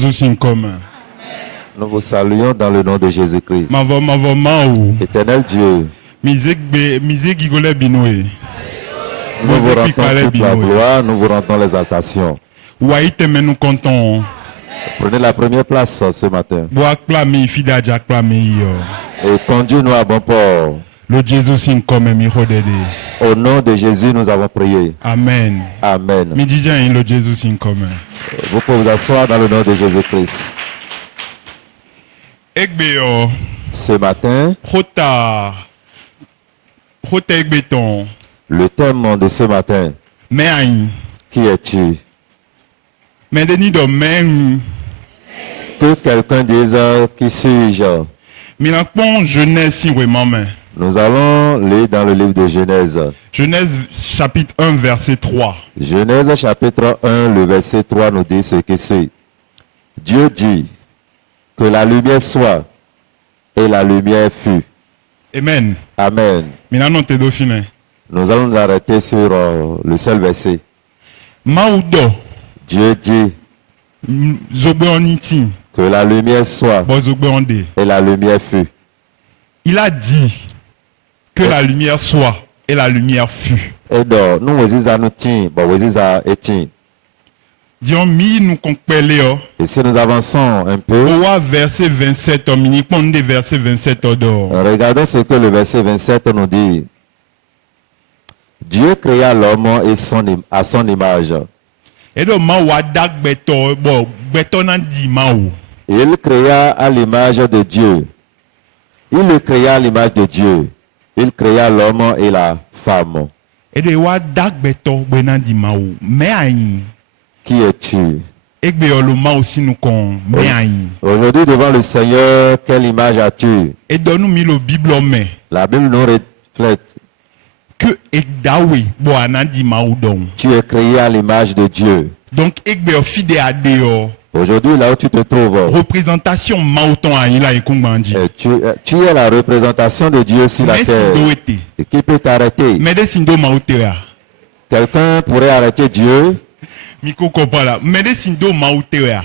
Jesus in commun. Nous vous saluons dans le nom de Jésus-Christ. Mavo. Éternel Dieu, Mizek Igole Binoé. nous vous rendons toute la gloire, nous vous rendons l'exaltation. Waïte men nous comptons. Prenez la première place ce matin et conduis-nous à bon port. Le Jesus in commun mirodede. Au nom de Jésus, nous avons prié. Amen. Amen. Midija in le Jesus in commun. Vous pouvez vous asseoir dans le nom de Jésus-Christ. Ekbeyo. Ce matin, Hota ekbeton. le thème de ce matin, Meaï. qui es-tu? Medeni do meaï. Que quelqu'un dise qui suis-je? Milakpon Genèse si vraiment main. Nous allons lire dans le livre de Genèse. Genèse chapitre 1 verset 3. Genèse chapitre 1, le verset 3 nous dit ce qui suit. Dieu dit que la lumière soit et la lumière fut. Amen. Amen. Minanon te dauphine. Nous allons nous arrêter sur le seul verset. Maoudo. Dieu dit Zogbe oniti. que la lumière soit Bon zogbe onde. et la lumière fut. Il a dit que la lumière soit et la lumière fut. Et donc, nous nous tiens, bon, nous Dion mi nous compeleo. et si nous avançons un peu, Owa verset 27 au mini ponde verset 27 odor. regardons ce que le verset 27 nous dit. Dieu créa l'homme à son image. Et donc ma wadak beto bon beto nan di maou. Il créa à l'image de Dieu. Il le créa à l'image de Dieu. Il créa l'homme et la femme. Et de wadak beto benan di maou. Mais aïe. Qui es-tu? Ekbe le maou si nous kon mais aïe. Aujourd'hui, devant le Seigneur, quelle image as-tu? Et donne nous mi le Bible mais La Bible nous reflète. que ekdawe bo anandi maou don. Tu es créé à l'image de Dieu. Donc ekbe fide adeo. Aujourd'hui, là où tu te trouves, Représentation maouton aïe la ekungbanji. tu es la représentation de Dieu sur la Mais terre. si do ete. Et qui peut t'arrêter? Mais de sindo maoutea. Quelqu'un pourrait arrêter Dieu. Miko kopala. Mais de sindo maoutea.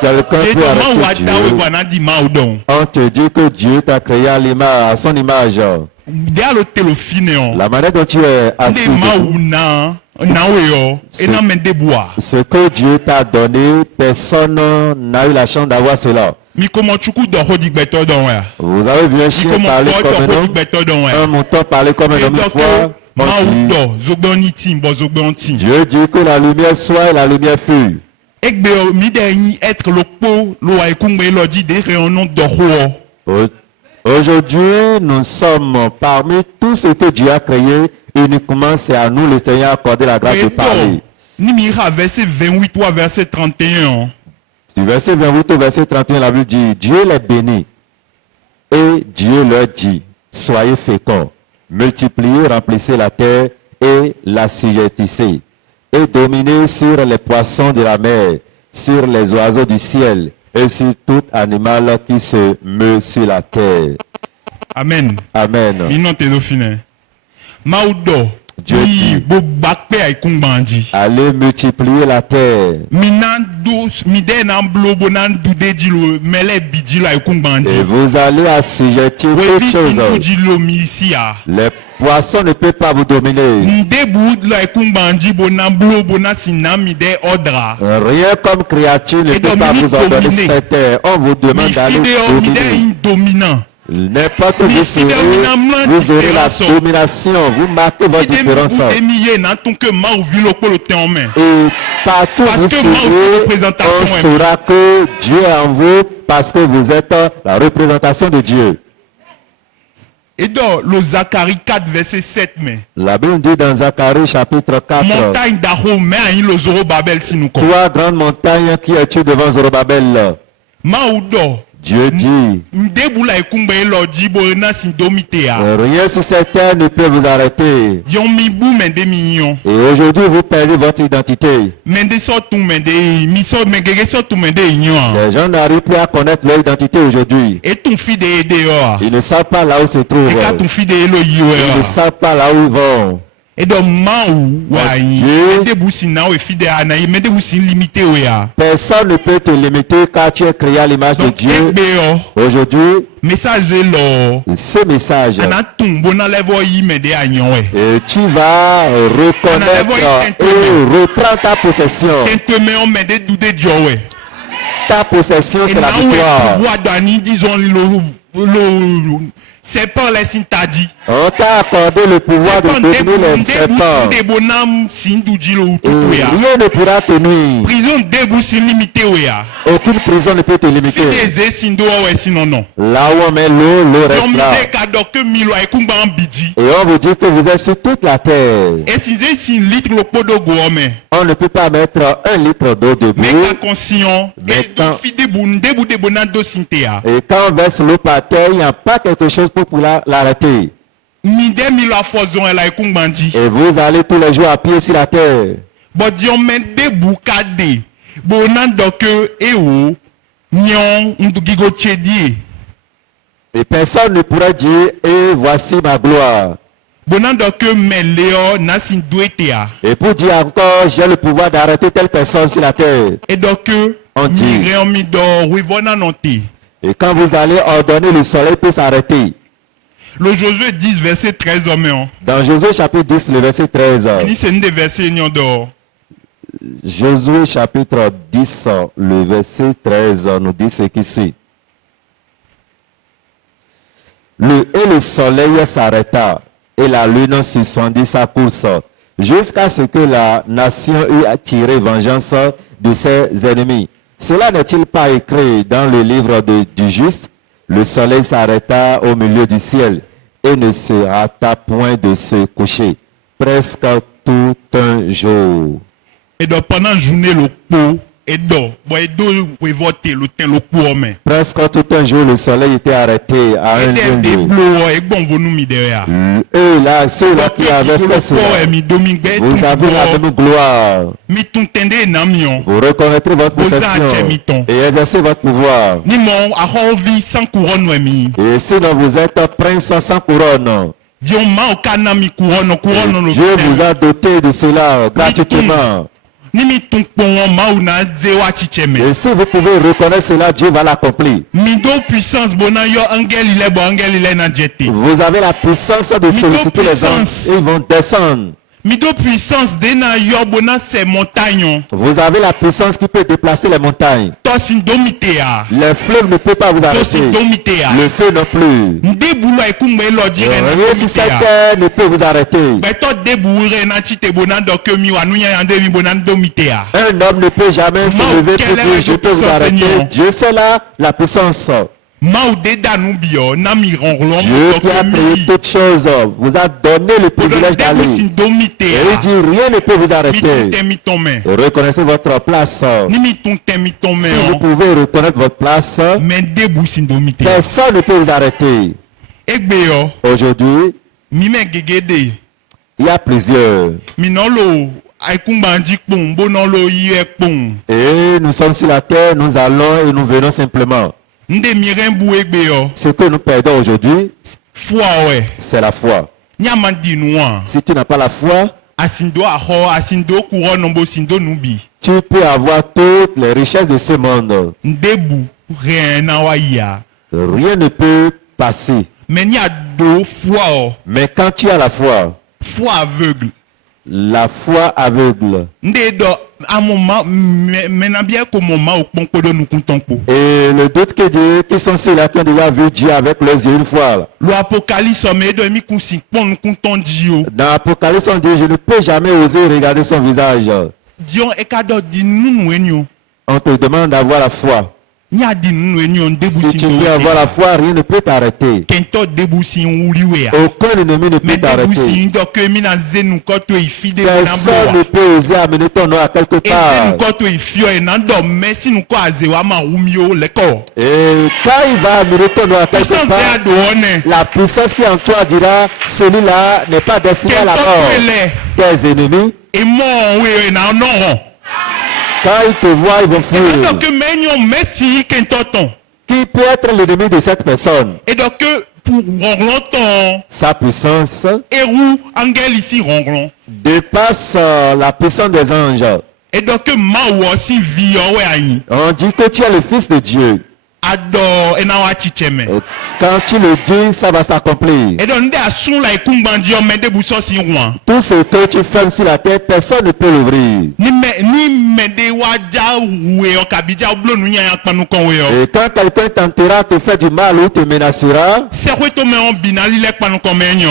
Quelqu'un Et peut donc arrêter wadawe Dieu. bo anandi maou don. On te dit que Dieu t'a créé à son image. Dia lo telo fineon. La manière dont tu es assis, Nde maou na weyo. Et na mende bois. ce que Dieu t'a donné, personne n'a eu la chance d'avoir cela. Miko mochuku do hodi beto don ya. Vous avez vu un chien Miko parler mo comme un do hodi homme, beto don ya. un mouton parler comme un Et homme une donc fois. On maou dit, do zogboni tim bo zogbonti. Dieu dit que la lumière soit et la lumière fut. Ekbe mi de yin être le po lo aikungbe lo di de réunion do ho. Aujourd'hui, nous sommes parmi tout ce que Dieu a créé. Uniquement, c'est à nous, le Seigneur, accordé la grâce de parler. Nimira verset 28 ou verset 31. Du verset 28 au verset 31, la Bible dit, Dieu les bénit. Et Dieu leur dit, soyez féconds, multipliez, remplissez la terre et l'assujettissez. Et dominez sur les poissons de la mer, sur les oiseaux du ciel et sur tout animal qui se meut sur la terre. Amen. Amen. Minon te do fine. Maudo. Dieu dit, bo bakpe aikungbanji. allez multiplier la terre. Minan do mide nan blobo nan dude dilo mele bidilo Et aikungbanji. vous allez assujettir toutes Webi choses. sindu dilo mi isi ya. Les poissons ne peuvent pas vous dominer. Ndebu lo aikungbanji bo nan blobo nan sinan mide odra. Rien comme créature ne Et peut pas dominer, vous ordonner dominer. cette terre. On vous demande Mi d'aller fide o mide dominer. in dominant. N'importe où Mi vous fide serez, o mina vous aurez la différence. domination. Vous marquez votre différence. Emiye nan ton que ma ou vilo ko le te en main. Et partout où Parce vous que moi aussi, serez, représentation on est- saura que Dieu est en vous parce que vous êtes la représentation de Dieu. Et donc, le Zacharie 4, verset 7, mais. La Bible dit dans Zacharie chapitre 4, Montagne d'Aro, mais aïe le Zorobabel si nous comptons. toi, grande montagne qui es-tu devant Zorobabel? Maoudo. Dieu dit, Ndeboula ekumba elodi boena sindomitea. rien sur cette terre ne peut vous arrêter. Yon mi bou mende mignon. Et aujourd'hui, vous perdez votre identité. Mende sotu mende miso megege sotu mende ignon. Les gens n'arrivent plus à connaître leur identité aujourd'hui. Et ton fils de ede yo. Ils ne savent pas là où se trouvent. Et quand ton fils de elo Ils ne yiwe. savent pas là où ils vont. Et donc, maou, ouais, Dieu. des boussina, ouais, fidèle, anaï, mais des boussines limitées, ouais. Personne ne peut te limiter car tu es créé à l'image de Donc, Dieu. ekbeo, Aujourd'hui, message là, ce message, ana tumbo na levo yi me de agnon, ouais. et tu vas reconnaître et reprendre ta possession. Tente me on me de doude dio, ouais. Ta possession, Et c'est la là, ouais, victoire. pouvoir d'ani, disons, c'est pas les sintadi. On t'a accordé le pouvoir de dominer les serpents. Des bonhommes, sindouji, le Et tout, ouais. rien ne pourra te nuire. Prison debout, c'est limité, ouais. Aucune prison ne peut te limiter. Fidèle, sindo, ouais, sinon, non. Là où on met l'eau, l'eau reste Donc, là. des cadeaux que Milo a kumba en bidji. Et on vous dit que vous êtes sur toute la terre. Et si c'est si litre le pot de gomme, On ne peut pas mettre 1 litre d'eau debout. mais qu'à conscient, et Maintenant- donc fidèle debout des bonhommes sintea. Et quand on verse l'eau par terre, il n'y a pas quelque chose pour l'arrêter. Mide Milo a foison, elle a kumbandi. Et vous allez tous les jours à pied sur la terre. Bon, dion men debout kade. Bonhommes donc, et où, nyon, gigo tchedi. Et personne ne pourra dire, et voici ma gloire. Bonhommes donc, mais Léo, n'a sin douetea. Et pour dire encore, j'ai le pouvoir d'arrêter telle personne sur la terre. Et donc, On dit. mire en mi do, rivona nonte. Et quand vous allez ordonner, le soleil peut s'arrêter. Le Josué 10, verset 13, homme. Dans Josué chapitre 10, le verset 13. Ni c'est une des versets nyon d'or. Josué chapitre 10, le verset 13 nous dit ce qui suit. Le soleil s'arrêta et la lune suspendit sa course jusqu'à ce que la nation eût tiré vengeance de ses ennemis. Cela n'est-il pas écrit dans le livre du juste? Le soleil s'arrêta au milieu du ciel et ne se hâta point de se coucher, presque tout un jour. Et donc pendant la journée, le pot, et donc, bon, et donc, vous voter le temps, le pot, mais. Presque tout un jour, le soleil était arrêté à un Et des lieu. blots, et bon, vous nous mis derrière. Eux là, ceux-là qui avaient fait cela, vous avez la même gloire. Mi ton tende namion. Vous reconnaîtrez votre Vous possession avez mis ton. et exercez votre pouvoir. Ni mon, a envie sans couronne, mi. Et sinon vous êtes prince sans couronne. Dion ma au kanami couronne, couronne, le Dieu vous a doté de cela gratuitement. Ni mi ton pon, ma ou na zewa chicheme. Et si vous pouvez reconnaître cela, Dieu va l'accomplir. Mi do puissance, bona yo, angel, il est bon, angel, il est na jeté. Vous avez la puissance de solliciter les anges. puissance. Ils vont descendre. Mi do puissance, de na yo, bona c'est montagne. Vous avez la puissance qui peut déplacer les montagnes. Tosin domitea. Les fleuves ne peuvent pas vous arrêter. Tosin domitea. Le feu non plus. Ndebulu ekumbe lo dire na Rien sur cette domitea. terre ne peut vous arrêter. Beto debure na chite bona doke mi wa nunya yande mi bona domitea. Un homme ne peut jamais se Non, lever quelle pour est dire la je peux vous puissance, arrêter. Seigneur? Dieu c'est là la puissance. Ma ou de danu bio na mi ronglon Dieu qui a créé toutes choses vous a donné le privilège d'aller. Debusin Et domitea. il dit rien ne peut vous Mi ton arrêter. temi ton main. Reconnaissez votre place. Ni mi ton temi ton Si vous main. pouvez reconnaître votre place, Mais debusin domitea. personne ne peut vous arrêter. Egbe yo. Aujourd'hui, Mi me gegede. il y a plusieurs. Mi non lo. Aikumbanji pon. Bonon lo yie pon. Et nous sommes sur la terre, nous allons et nous venons simplement. Nde miren bou egbe yo. Ce que nous perdons aujourd'hui, Foi ouais. c'est la foi. Nyamandi noua. Si tu n'as pas la foi, Asindo aho, asindo couronne nombo sindo nubi. tu peux avoir toutes les richesses de ce monde. Ndebu, rien na wa ya. Rien ne peut passer. Mais n'y a do foi o. Mais quand tu as la foi, Foi aveugle. la foi aveugle, Nde do, à moment, maintenant bien qu'au moment où on peut nous contempo. et le doute que Dieu, qui sont ceux-là qui ont déjà vu Dieu avec leurs yeux une fois. L'Apocalypse, mais de mi kusi pon nous content dio. Dans l'Apocalypse, on dit, je ne peux jamais oser regarder son visage. Dion ekado di nou enyo. On te demande d'avoir la foi. N'y a di nou enyo ndebu Si tu sindo. peux avoir la foi, rien ne peut t'arrêter. Kento debu si uliwe. Aucun ennemi ne peut Mais debu t'arrêter. si ndoke mi na zenu koto ifide na Personne ne peut oser amener ton nom à quelque et part. zenu koto ifio e na do merci nous ko azewa ma umio leko. Et quand il va amener ton nom à quelque Puissance de part, adone. la puissance qui en toi dira, celui-là n'est pas destiné à la Kento mort. ele. Tes ennemis, Et mon we na non. quand ils te voient, ils vont Et fuir. donc menyo merci kento ton. Qui peut être l'ennemi de cette personne? Et donc pour ronglon Sa puissance héros angel ici ronglon. dépasse la puissance des anges. Et donc ma aussi vie ouais ayi. On dit que tu es le Fils de Dieu. Adore et na wa chicheme. Et quand tu le dis, ça va s'accomplir. Et donc nde asun la ikungbandi o mede buso si roi. Tout ce que tu fermes sur la terre, personne ne peut l'ouvrir. Ni mede wa ja we o kabija oblo nu nya panu kon we o. Et quand quelqu'un tentera de te faire du mal ou te menacera, Se ko to me on binali le panu kon menyo.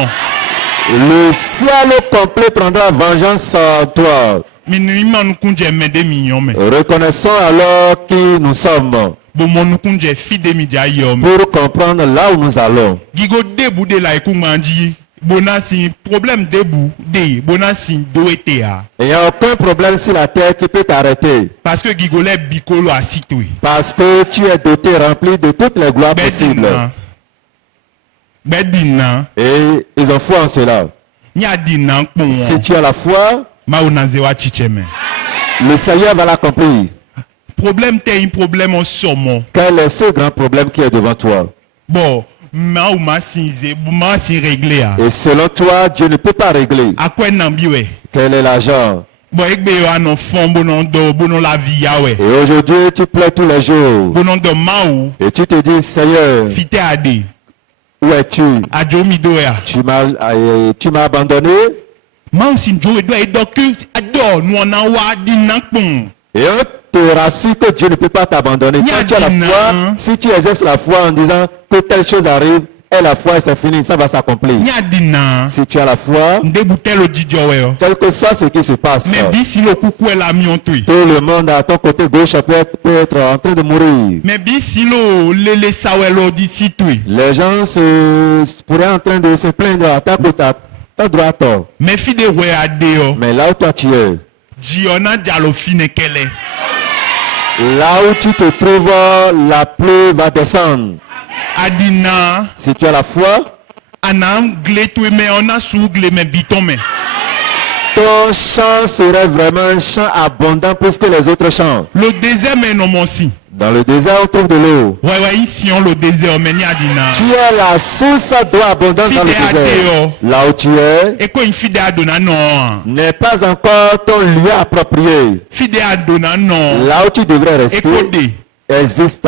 le ciel complet prendra vengeance sur toi. Mi ni manu kunje mede minyo me. Reconnaissons alors qui nous sommes Bo monu kunje fide mi ja yo me. pour comprendre là où nous allons. Gigo debu de la ikungbandi. Bonasi problème debu de bonasi do etea. Il n'y a aucun problème sur la terre qui peut t'arrêter. Parce que gigole bikolo asitwe. Parce que tu es doté, rempli de toutes les gloires possibles. Bedina. Et ils ont foi en cela. Nya dina kpon. Si tu as la foi, Ma unazewa chicheme. le Seigneur va l'accomplir. Problème t'es un problème en somme. Quel est ce grand problème qui est devant toi? Bon, ma ou ma sinze, ma si réglé a. Et selon toi, Dieu ne peut pas régler. À quoi n'ambiwe? Quel est l'argent? Bon, ekbe yo anon fond bonon do bonon la vie ya we. Et aujourd'hui, tu pleures tous les jours. Bonon do ma ou Et tu te dis, Seigneur, fite ade. où es-tu? Adjo mi do ya. Tu m'as abandonné. Ma ou sin jo e do e do que ador nou an wa dina kpon. Et on te rassure que Dieu ne peut pas t'abandonner. Quand tu as la foi, si tu exerces la foi en disant que telle chose arrive, et la foi, c'est fini, ça va s'accomplir. Nya dina. Si tu as la foi, Ndebu telo dijo we yo. quel que soit ce qui se passe, Mais bisi lo kuku e la mi on tui. tout le monde à ton côté gauche peut être en train de mourir. Mais bisi lo lele sawelo di si tui. Les gens pourraient en train de se plaindre à ta côté, à ta droite. Mais fide we ade yo. Mais là où toi tu es, Jiona jalo fine kele. là où tu te trouves, la pluie va descendre. Adina. Si tu as la foi, Anam gle tu me on a sou gle me biton me. ton champ serait vraiment un champ abondant plus que les autres champs. Le désert me non mon si. Dans le désert, on trouve de l'eau. Ouais ici on le désert me ni adina. Tu es la source d'eau abondante dans le Fidèle à désert. Dieu. Là où tu es Et quoi une fide adona non. n'est pas encore ton lieu approprié. Fide adona non. Là où tu devrais Et rester quoi de. existe.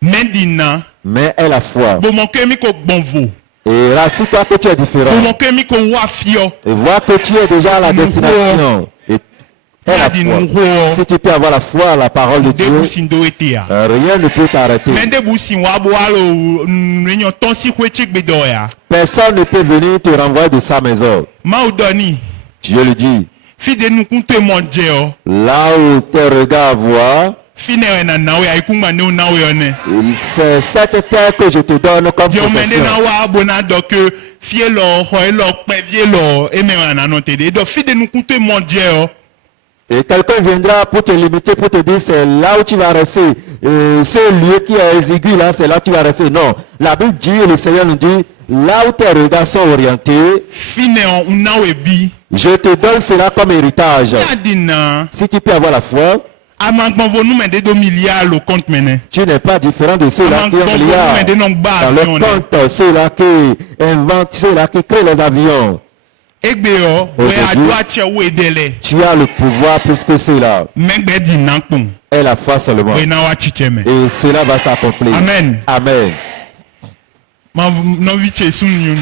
Medina. Mais est la foi. Bon mon que mi ko bonvo. Et rassure-toi que tu es différent. Bon mon que mi ko wafio. Et vois que tu es déjà à la Nous destination. Et est la foi. Si tu peux avoir la foi à la parole de Dieu, Debu sindo etea. rien ne peut t'arrêter. Mais debu sin wa bo alo nyo tonsi kweche gbedoya. Personne ne peut venir te renvoyer de sa maison. Ma udoni. Dieu le dit. Fide nou kunte monje o. Là où tes regards voient, Fine na nawe aikunga ne nawe one. c'est cette terre que je te donne comme Dieu mende possession. na wa bona donc fie lo ho lo pe vie lo e me na no te de. Donc fide nou kunte monje o. Et quelqu'un viendra pour te limiter, pour te dire c'est là où tu vas rester. Ce lieu qui est exigu là, c'est là où tu vas rester. Non. La Bible dit, le Seigneur nous dit, là où tes regards sont orientés, Fine on nawe bi. je te donne cela comme héritage. Adina. Si tu peux avoir la foi, Amangban vonu mende do milliard le compte mene. tu n'es pas différent de ceux-là qui ont Amangban milliards. vonu mende non ba Dans le avion. compte, ceux-là qui inventent, ceux-là qui créent les avions. Egbe yo, we adwa che we dele. Tu as le pouvoir plus que ceux-là. Megbe di nankpon. Et la foi seulement. We na wa chicheme. Et cela va s'accomplir. Amen. Amen. Ma no viche sun yun.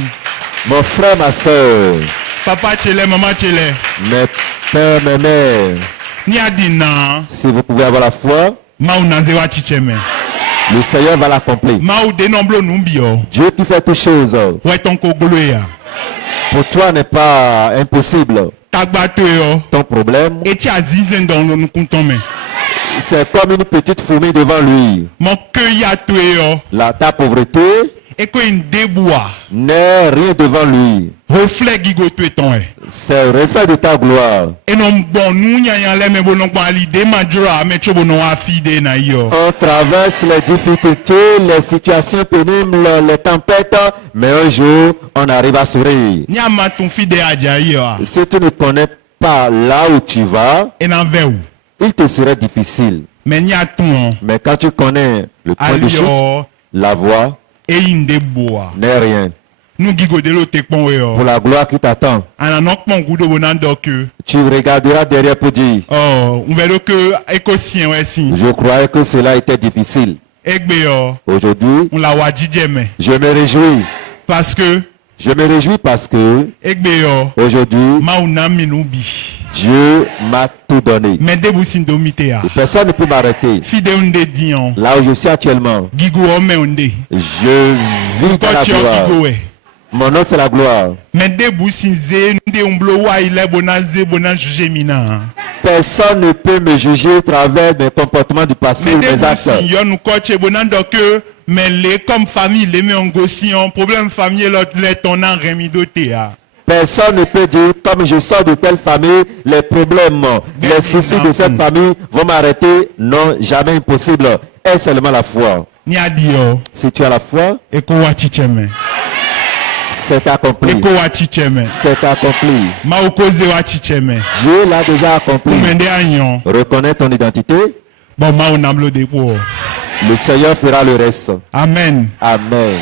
Mon frère, ma soeur, Papa chele, maman chele. mes pères, mes mères, Ni adina. si vous pouvez avoir la foi, Ma unaze wa chicheme. le Seigneur va l'accomplir. Ma ou de nomblo numbi yo. Dieu qui fait toutes choses, Ouais ton kogolo ya. pour toi n'est pas impossible. Tagbato yo. Ton problème, Eti azizen dans le nukuntome. c'est comme une petite fourmi devant lui. Mon que ya to yo. Ta pauvreté Et ko in deboa. n'est rien devant lui. Reflet gigo to eton e. C'est le reflet de ta gloire. Et non bon nous nya yan le me bonon kwa ali de majora me chobo no afide na yo. On traverse les difficultés, les situations pénibles, les tempêtes, mais un jour, on arrive à sourire. Nya ma ton fide aja yo. Si tu ne connais pas là où tu vas, Et nan ve ou. il te serait difficile. Mais nya ton. Mais quand tu connais le point de chute, Alio. la voie, et inde boa. n'est rien. Nous gigodelo te pon yo. Pour la gloire qui t'attend, Ananok pon gudo bonando que. tu regarderas derrière pour dire, Oh, on verra que écosien ouais si. je croyais que cela était difficile. Egbe yo. Aujourd'hui, On la wadi djeme. je me réjouis. Parce que Parce que egbe yo. aujourd'hui, Mauna minubi. Dieu m'a tout donné. Mais debusindo mitea. Et personne ne peut m'arrêter. Fide unde dion. Là où je suis actuellement, Gigo ome unde. je vis dans la Kochi gloire. gigo we. Mon nom c'est la gloire. Mais debusinze unde umblo wa ile bonaze bona juge mina. Personne ne peut me juger au travers mes comportements du passé ou Mais mes actes. debusin yo nous koche bonando que mais les comme famille les met en gossion problème famille l'autre les ton en remidote a. Personne ne peut dire, comme je sors de telle famille, les problèmes, les soucis de cette famille vont m'arrêter. Non, jamais impossible. Et seulement la foi. Ni adio Si tu as la foi, eko wa chicheme. c'est accompli. Eko wa chicheme. C'est accompli. Ma okoze wa chicheme. Dieu l'a déjà accompli. Kumende anyon. Reconnais ton identité. Bon ma onamlo de po. Le Seigneur fera le reste. Amen. Amen.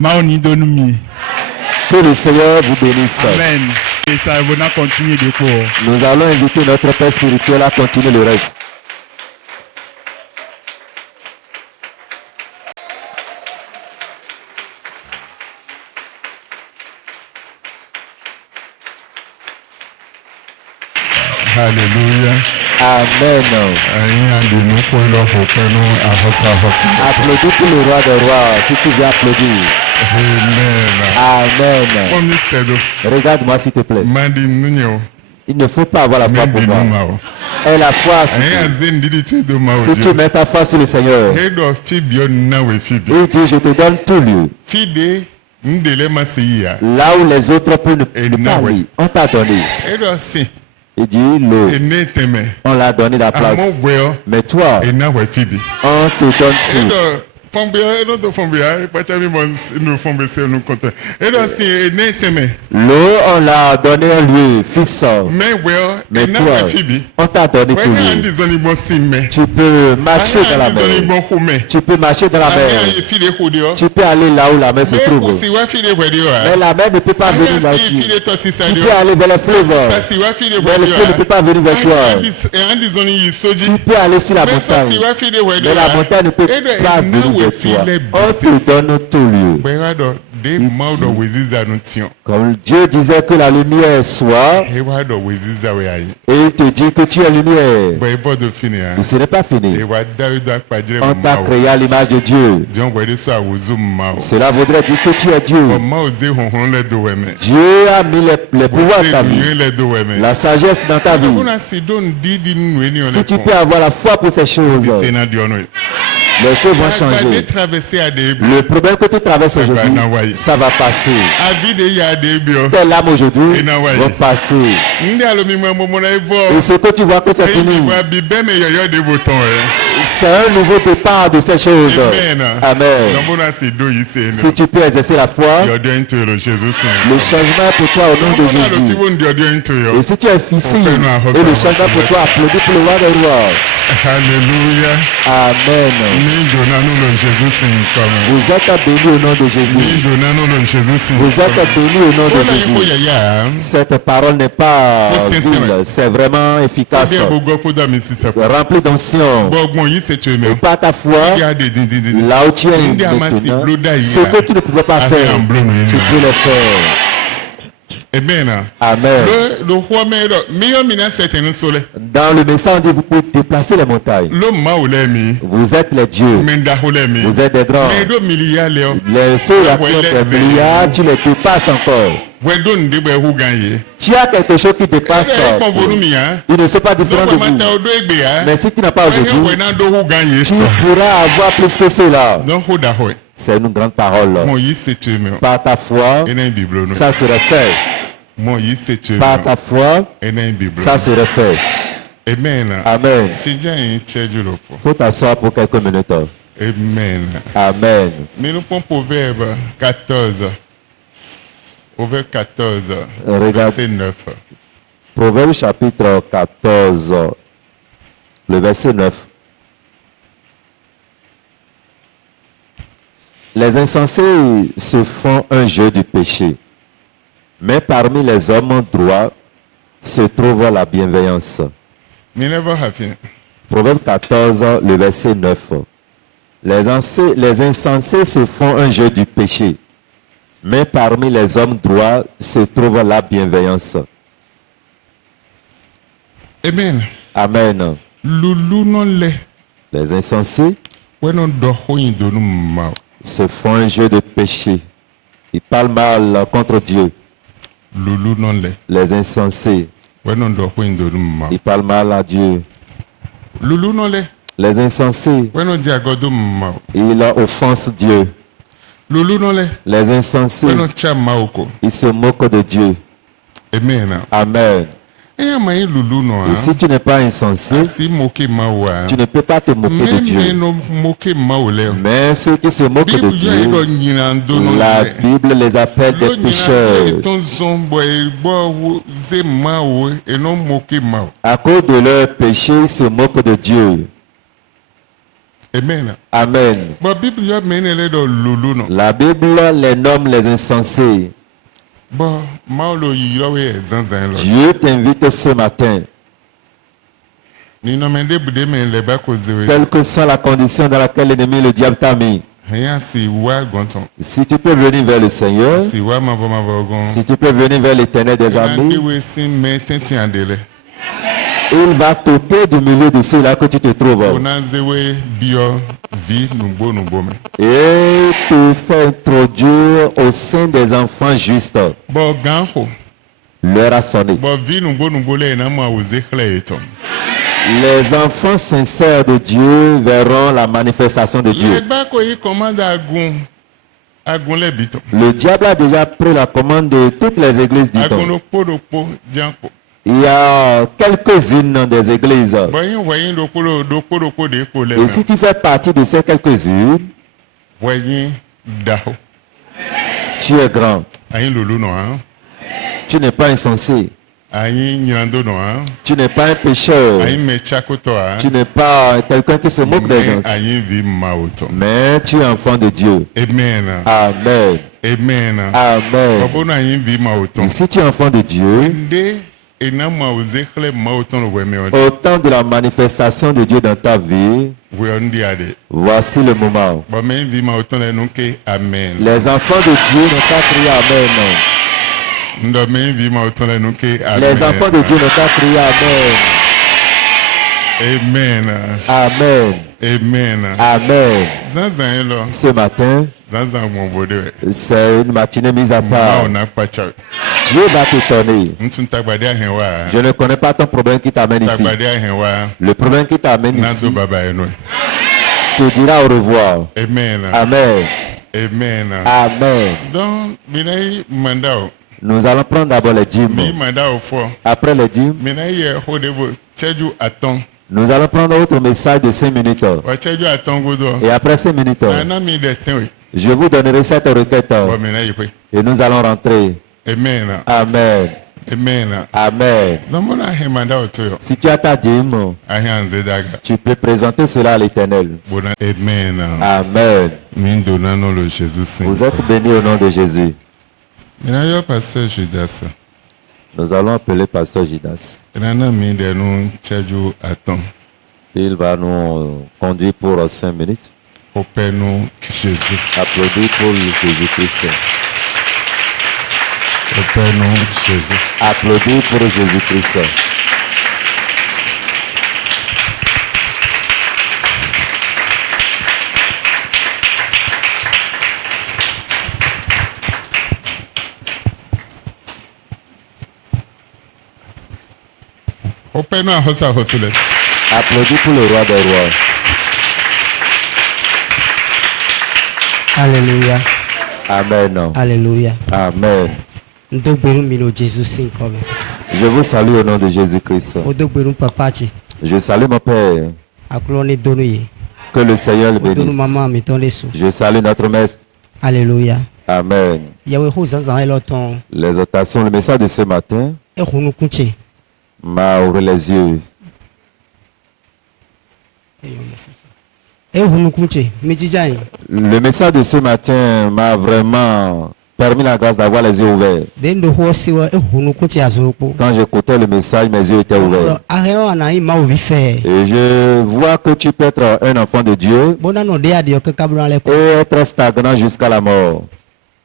Ma onidonumi. Que le Seigneur vous bénisse. Amen. Et ça va continuer de po. Nous allons inviter notre Père spirituel à continuer le reste. Hallelujah. Amen. Ẹ̀yin àdìmú kó lọ fòpinnu àhọ́sàhọ́sì. Applaudis pour le roi des rois, si tu veux applaudir. Amen. Amen. Kọ́mi sẹ́dọ̀, Regarde-moi s'il te plaît. mmadụ nnụnye o, Il ne faut pas avoir la foi pour mmedi moi. numa o. Et la foi, si Ẹ̀yin àzẹ́ ndidi tí edo ma o si tu jẹ. mets ta foi sur le Seigneur, Edo fibi ọ nna wee fibi. il dit, je te donne tout lieu. Fide ndele masị yi ya. Là où les autres peuvent ne pas ouais. aller, on t'a donné. Edo si, Il dit, l'eau, ene teme. on l'a donné la Amọ place. gwe ọ, Mais toi, ena wee fibi. on te donne tout. Edo fọmbia, edo to fọmbia, ìpàtà mi mọ inú fọmbia sí ẹnu kọtẹ. Edo si ene teme. L'eau, on l'a donné un lieu, fils. Mẹ́wẹ́ ọ, Mais ena toi, wee fibi. on t'a donné tout Wẹ́n lieu. andi zọni mọ sí mẹ́. Tu peux marcher dans la mer. Tu peux marcher dans la mer. Tu peux aller là où la mer se trouve. Mais la mer ne peut pas venir vers toi. Tu peux aller vers les fleuves. Mais le fleuve ne peut pas venir vers toi. Tu peux aller sur la montagne. Mais la montagne ne peut pas venir vers toi. On te donne tout lieu. Comme Dieu disait que la lumière soit, et il te dit que tu es lumière. Et ce n'est pas fini. On t'a créé à l'image de Dieu. Cela voudrait dire que tu es Dieu. Dieu a mis les pouvoirs dans ta vie, la sagesse dans ta vie. Si tu peux avoir la foi pour ces choses, les choses vont changer. Le problème que tu traverses aujourd'hui, ça va passer. Tes larmes aujourd'hui vont passer. Et ce que tu vois que c'est fini, c'est un nouveau départ de ces choses. Amen. Si tu peux exercer la foi, le changement est pour toi au nom de Jésus. Et si tu es ici, et le changement pour toi, applaudis pour le roi des rois. Alléluia. Amen. Vous êtes bénis au nom de Jésus. Vous êtes bénis au nom de Jésus. Cette parole n'est pas vile, c'est vraiment efficace. C'est rempli d'onction. Et par ta foi, là où tu es maintenant, ce que tu ne pouvais pas faire, tu peux le faire. Amen. Amen. Dans le message, on dit vous pouvez déplacer les montagnes. Vous êtes les dieux. Vous êtes des grands. Les ceux qui ont des milliards, tu les dépasses encore. Tu as quelque chose qui dépasse. Ils ne sont pas différents de vous. Mais si tu n'as pas aujourd'hui, tu pourras avoir plus que cela. C'est une grande parole. Par ta foi, ça serait fait. Par ta foi, ça serait fait. Amen. Amen. Faut t'asseoir pour quelques minutes. Amen. Amen. Mais nous prenons Proverbe 14. Proverbe 14, verset 9. Proverbe chapitre 14, le verset 9. Les insensés se font un jeu du péché, mais parmi les hommes droits se trouve la bienveillance. Me never happy. Proverbe 14, le verset 9. Les insensés se font un jeu du péché, mais parmi les hommes droits se trouve la bienveillance. Amen. Amen. Lulu non le. Les insensés When do hoin do no ma. se font un jeu de péché. Ils parlent mal contre Dieu. Lulu non le. Les insensés, When do hoin do no ma. ils parlent mal à Dieu. Lulu non le. Les insensés, When dia godo ma. ils offensent Dieu. Lulu non le. Les insensés, When cha maoko. ils se moquent de Dieu. Amen. Amen. Eh mai lulu no. Et si tu n'es pas insensé, Si moke mawa. tu ne peux pas te moquer de Même Dieu. no moke maole. Mais ceux qui se moquent de Bible Dieu, ya do nyinando no. la Bible les appelle des pécheurs Ton zombo e bo ze mawo e no moke mawo. à cause de leur péché, ils se moquent de Dieu. Amen. Amen. But Bible ya menele do lulu no. La Bible les nomme les insensés. Bon, Maulo yirowe zanzan lo. Dieu t'invite ce matin, Ni no mende bude men le ba ko zewe. quelle que soit la condition dans laquelle l'ennemi, le diable t'a mis. Hanya si wa gonton. Si tu peux venir vers le Seigneur, Si wa mavo gon. si tu peux venir vers l'Éternel des armées, we sin me tenti andele. il va t'ôter du milieu de ceux-là que tu te trouves Ona zewe bio vi numbo me. et te faire introduire au sein des enfants justes. Bo ganho. L'heure a sonné. Bo vi numbo le na ma oze khle eton. Les enfants sincères de Dieu verront la manifestation de Le Dieu. ba ko yi commande agun le biton. Le diable a déjà pris la commande de toutes les églises, Agun dit-on. no podo janko. Il y a quelques-unes des églises. Bo yin wa yin do podo de ko le. Et si tu fais partie de ces quelques-unes, Wa yin daho. tu es grand. Ayin lulu no hein. Tu n'es pas insensé. Ayin nyando no hein. Tu n'es pas un pécheur. Ayin me chakoto hein. Tu n'es pas quelqu'un qui se moque des gens. Ayin vi maoto. Mais tu es enfant de Dieu. Amen. Amen. Amen. Amen. Babo na ayin vi maoto. Et si tu es enfant de Dieu, Nde ena ma oze khle maoto no we me o. au temps de la manifestation de Dieu dans ta vie, We ondi ade. voici le moment. Ba me vi maoto le nuke amen. Les enfants de Dieu n'ont pas crié Amen. Ndo me vi maoto le nuke amen. Les enfants de Dieu n'ont pas crié Amen. Amen. Amen. Amen. Zanzan lo. Ce matin, Zanzan mon bode. c'est une matinée mise à Ma part. ona pacha. Dieu va t'étonner. Ntun tagbade ahen wa. Je ne connais pas ton problème qui t'amène ici. Tagbade ahen wa. Le problème qui t'amène Nando ici baba eno. te dira au revoir. Amen. Amen. Amen. Amen. Donc, minai mandao. Nous allons prendre d'abord les Mi dîmes. mandao fo. Après les dîmes, Minai ye hodevo. Cheju aton. nous allons prendre autre message de 5 minutes. Wa cheju aton godo. Et après 5 minutes, Ana mi de tenwe. je vous donnerai cette requête. Bo minai ype. Et nous allons rentrer. Amen. Amen. Amen. Amen. Donc, mon ahen mandao to yo. Si tu as ta dîme, Ahen zedaga. tu peux présenter cela à l'Éternel. Bona. Amen. Amen. Min donano le Jésus Saint. Vous êtes bénis au nom de Jésus. Minai yo pasteur Judas. Nous allons appeler Pasteur Judas. Nana mi de nu cheju aton. Il va nous conduire pour 5 minutes. Ope nu Jésus. Applaudis pour Jésus-Christ. Ope nu Jésus. Applaudis pour Jésus-Christ. Ope nu ahosa hosule. Applaudis pour le roi des rois. Alléluia. Amen. Alléluia. Amen. Ndogberu mino Jésus sinkome. Je vous salue au nom de Jésus-Christ. Odogberu papachi. Je salue mon Père. Akloni donuye. Que le Seigneur le Odonu bénisse. mama mi ton lesu. Je salue notre Maître. Alléluia. Amen. Yawe ho zanzan eloton. L'exhortation, le message de ce matin Ehunu kunche. m'a ouvert les yeux. Ehunukutse. Mijijai. Le message de ce matin m'a vraiment permis la grâce d'avoir les yeux ouverts. Dendo hosiwa ehunukutse azoko. Quand j'écoutais le message, mes yeux étaient ouverts. Areo anai ma ovife. Et je vois que tu peux être un enfant de Dieu Bona no de adio ke kabran le ko. et être stagnant jusqu'à la mort.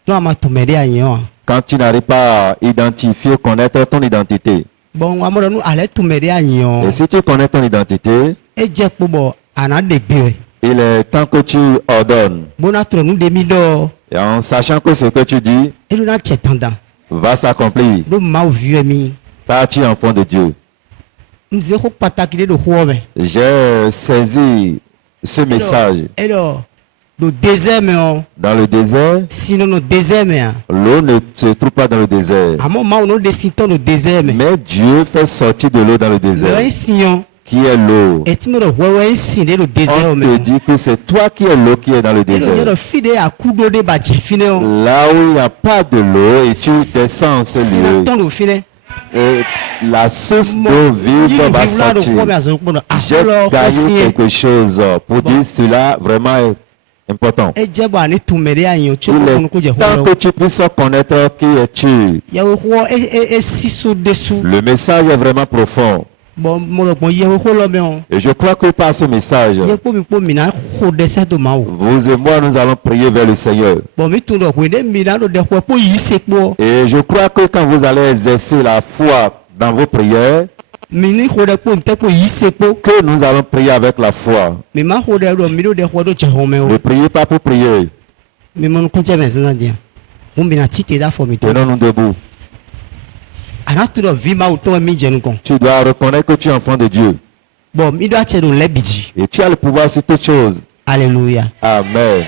No ama tumede anyo. Quand tu n'arrives pas à identifier, connaître ton identité. Bon amoro nu ale tumede anyo. Et si tu connais ton identité, Eje pobo ana degbe. il est temps que tu ordonnes. Bona tro nu de mi do. Et en sachant que ce que tu dis Elu na chetanda. va s'accomplir, Do ma oviwe mi. car tu es enfant de Dieu. Mze ko pataki de do hobe. J'ai saisi ce message. Elo do désert me on. Dans le désert, Sinon no désert me. l'eau ne se trouve pas dans le désert. Amo ma no de sinton no désert me. Mais Dieu fait sortir de l'eau dans le désert, Le sion. qui est l'eau. Et tu me le wewe sin de le désert On te me. dit que c'est toi qui es l'eau qui est dans le Et le désert. fide à kudo de ba jefine on. Là où il n'y a pas de l'eau et tu descends en ce Si lieu, na ton do fine. et la source d'eau vive va sortir. J'ai gagné quelque chose pour dire cela vraiment est important. E je ba ni tumere anyo Il choko kunu kuje est temps holo. que tu puisses connaître qui es-tu. Ya wo ho e siso desu. Le message est vraiment profond. Bon mo lo pon ye wo holo me on. Et je crois que par ce message, Ye po mi na ho de se do ma wo. vous et moi, nous allons prier vers le Seigneur. Bon mi tun do ko de mi na do de ho po yi se po. Et je crois que quand vous allez exercer la foi dans vos prières, Mi ni ho de po nte po yi se po. que nous allons prier avec la foi. Mi ma ho de do mi do de ho do je ho me Ne o. priez pas pour prier. Mi mo kun je me zan dia. Mo mi na tite da fo mi to. Tenons-nous debout. Ana tu do vi ma o to mi je nu kon. Tu dois reconnaître que tu es enfant de Dieu. Bon mi do a che do le biji. Et tu as le pouvoir sur toutes choses. Alléluia. Amen.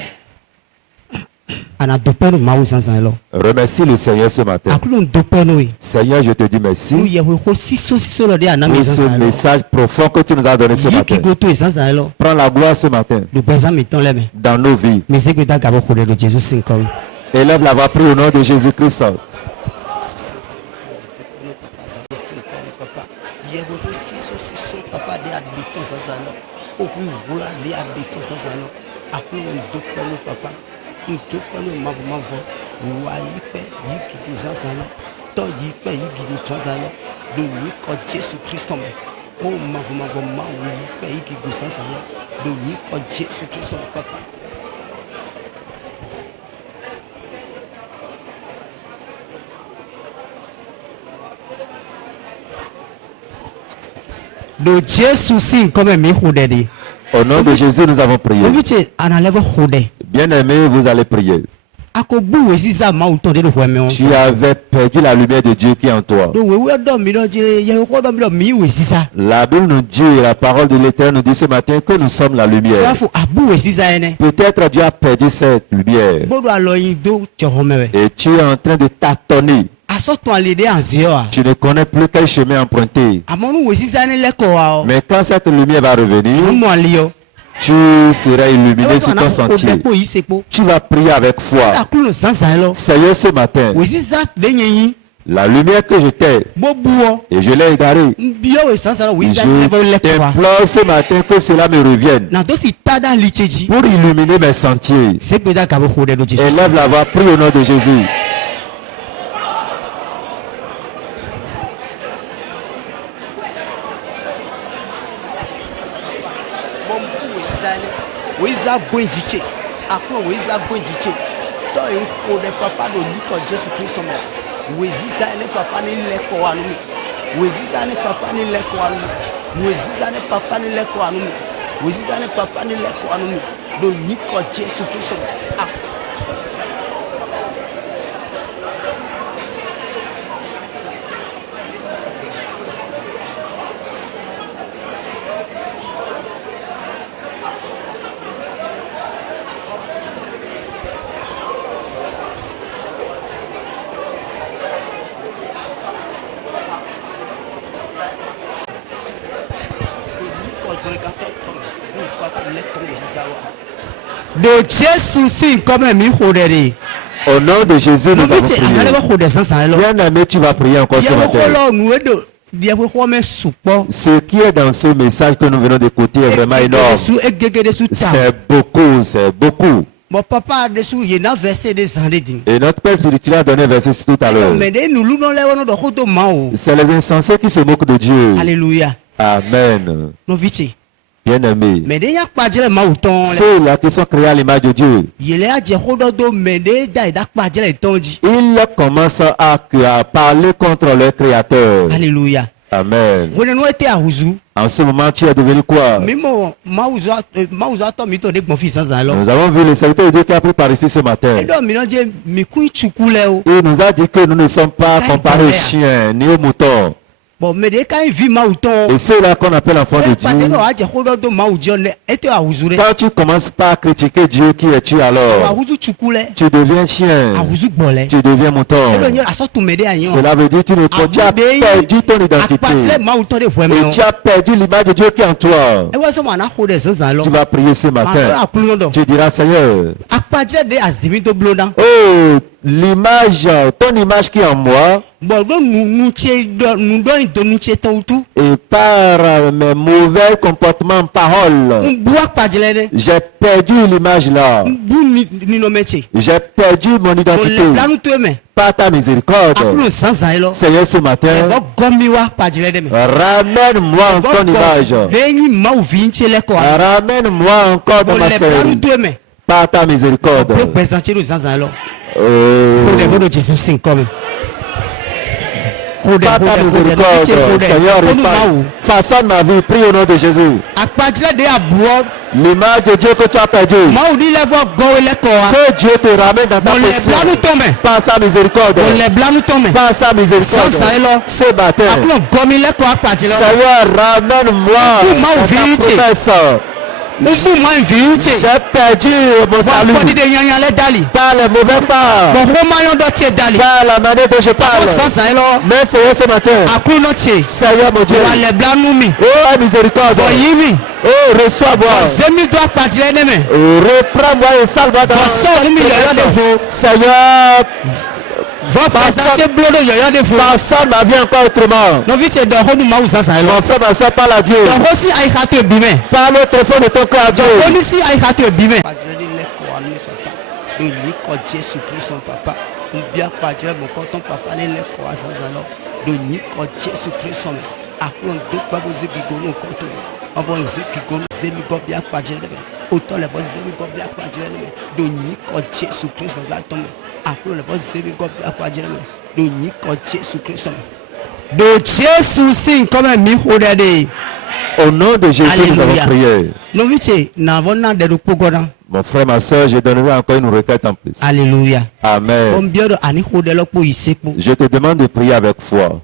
Ana do pe no ma wo san lo. Remercie le Seigneur ce matin. Akulo do pe no yi. Seigneur, je te dis Nu merci ye ho siso lo de ana mi pour ce san lo. message profond que tu nous as donné ce Yi matin. ki go to yi san lo. Prends la gloire ce matin Do pe san mi ton le me. dans nos vies. Mi se gbe da gabo ho de do Jesus sin ko. Élève la voix, prie au nom de Jésus-Christ. Jésus Christ oh ma Jésus Christ papa. Do Jésus sin comme mi hudedi. Au nom de Jésus, nous avons prié. Obiche ana level hude. Bien-aimés, vous allez prier. Akobu wesiza ma uton de ho me on. Tu avais perdu la lumière de Dieu qui est en toi. Do we do mi do jire ye ho do mi do mi wesiza. La Bible nous dit, la parole de l'Éternel nous dit ce matin que nous sommes la lumière. Afu abu wesiza ene. Peut-être Dieu a perdu cette lumière. Bodo aloyin do johomewe. Et tu es en train de tâtonner. Asoton alede anzio a. Tu ne connais plus quel chemin emprunter. Amonu wesiza ne leko wa o. Mais quand cette lumière va revenir, Mo alio. tu seras illuminé sur ton sentier. Po yi sepo. Tu vas prier avec foi. Akulo sansan lo. Seigneur, ce matin, Wesiza de nyin. la lumière que j'étais Bobu o. et je l'ai égarée. Bio we sansan lo wesiza level Je leko wa. t'implore ce matin que cela me revienne Na do si tada licheji. pour illuminer mes sentiers. Se gbe da gabo ho de do Jesus. Élève la voix, prie au nom de Jésus. Weza gwenjiche aklo weza gwenjiche to en fo de papa do niko Jésus Christ me weziza ne papa ni leko anu mi weziza ne papa ni leko anu mi weziza ne papa ni leko anu mi weziza ne papa ni leko anu mi do niko Jésus Christ me ah. De Jésus si comme mi hodere. Au nom de Jésus, nous avons prié. Ana le ho de sansan lo. Bien-aimé, tu vas prier encore ce Ye matin. ho lo nu edo diɛfo xɔme sukpɔ. Ce qui est dans ce message que nous venons d'écouter est vraiment énorme. egege de su ta. C'est beaucoup, c'est beaucoup. Bon papa de su yena verset de zan de din. Et notre père spirituel a donné un verset tout à l'heure. mais de nulu nɔ lɛ wɔnɔ dɔ ko to ma o. C'est les insensés qui se moquent de Dieu. Alléluia. Amen. Novitse. Bien-aimés, mais de ya kpadze le ma o tɔn lɛ. ceux-là qui sont créés à l'image de Dieu, yɛlɛ adze ko dɔ do mais de da yi da kpadze le tɔn dzi. ils commencent à parler contre leur Créateur. Alléluia. Amen. wonenu ete ahuzu. En ce moment, tu es devenu quoi? mimo mawuzu atɔ mi tɔ de gbɔn fi zanzan lɔ. Nous avons vu le serviteur de Dieu qui a pris par ici ce matin. edɔ mi nɔ dze mi ku tsuku lɛ o. Il nous a dit que nous ne sommes pas comparés aux chiens ni aux moutons. bon mais de ka yi vi mawu tɔn. Et ceux-là qu'on appelle enfants de kpadze Dieu, dɔ adze ko dɔ do mawu dzi lɛ ete ahuzu de. quand tu commences par critiquer Dieu, qui es-tu alors? ahuzu tsuku lɛ. Tu deviens chien, ahuzu gbɔ lɛ. tu deviens mouton. edɔ nye asɔtume de anyi o. Cela veut dire que tu as perdu ton identité. akpatile mawu tɔ de ʋɛmɛ Et o. tu as perdu l'image de Dieu qui est en toi. ewɔ sɔ ma na xɔ de zanzan lɔ. Tu vas prier ce ma tɔ matin. akulu dɔ. Tu diras, Seigneur, akpatile de azimi do blo na. oh, l'image, ton image qui est en moi, bɔn do nutse dɔ nudɔ yi do nutse tɔw tu. et par mes mauvais comportements, paroles, n bu akpatile de. j'ai perdu l'image là. n bu ninɔmɛtse. J'ai perdu mon o identité le blanu to mɛ. par ta miséricorde. akulu zanzan yi lɔ. Seigneur, ce matin, ɛfɔ gɔmi wa akpatile de mɛ. ramène-moi en ton image. de yi mawu vi ŋtse lɛ kɔ. Ramène-moi encore o dans ma le série blanu to mɛ. par ta miséricorde. o gbɛzantse do zanzan lɔ. Oh. ko de bo do jesu sin kɔmi. Par ta miséricorde, Seigneur, façonne ma vie. Prie au nom de Jésus. akpatile de abuɔ. L'image de Dieu que tu as perdu, mawu ni lɛ fɔ gɔwe lɛ kɔ wa. que Dieu te ramène dans ta o le blanu position to mɛ. par sa miséricorde. o le blanu to mɛ. Par sa miséricorde. Sans ça, alors. Ce matin, akulu gɔmi lɛ kɔ akpatile lɔ. Seigneur, ramène-moi Où m'a dans ouvert, ta promesse. n bu ma vi ŋtse. J'ai perdu mon bɔn salut fɔdide yanya lɛ dali. par les mauvais pas, bɔn homayɔ dɔ tse dali. par la manière dont je o parle. sansan yi lɔ. Mais Seigneur, ce matin, akulu nɔ tse. Seigneur mon Dieu, wa le blanu mi. oh miséricorde, bɔn yi mi. oh reçois-moi, zemi do akpatile ne mɛ. reprends-moi et salve-moi dans Sors-nous, ta yɔyɔ de promesse. fo. Seigneur, vɔ fasase blo do yɔyɔ de fo. façonne ma vie encore autrement. nɔvi tse dɔ ho nu mawu sansan yi Mon lɔ. frère, ma soeur, parle à Dieu. dɔ ho si ayi ka to ebi mɛ. Parle au téléphone de ton cœur à Dieu. dɔ ho ni si ayi ka to ebi mɛ. akpatile lɛ kɔ wa ne papa èyí kɔ Jésù Kristu papa n bí akpatile mɔ kɔtɔn papa ne lɛ kɔ wa sansan lɔ do yi kɔ Jésù Kristu mɛ akplɔ do kpabo zigigo no kɔtɔ ɔbɔ zigigo zemi gɔ bí akpatile mɛ otɔ lɛ bɔ zemi gɔ bí akpatile mɛ do yi kɔ Jésù Kristu la tɔ mɛ akplɔ lɛ bɔ zemi gɔ bí akpatile mɛ do yi kɔ Jésù Kristu mɛ do Jésù si nkɔmɛ mi xo ɖe de. Au nom de Jésus, nous avons Alléluia. prié. Novitse navɔ na ɖe ɖo kpogɔna. Mon frère, ma soeur, je donnerai encore une requête en plus. Alléluia. Amen. Comme bien ani xo ɖe lɔ kpo yi se kpo. Je te demande de prier avec foi.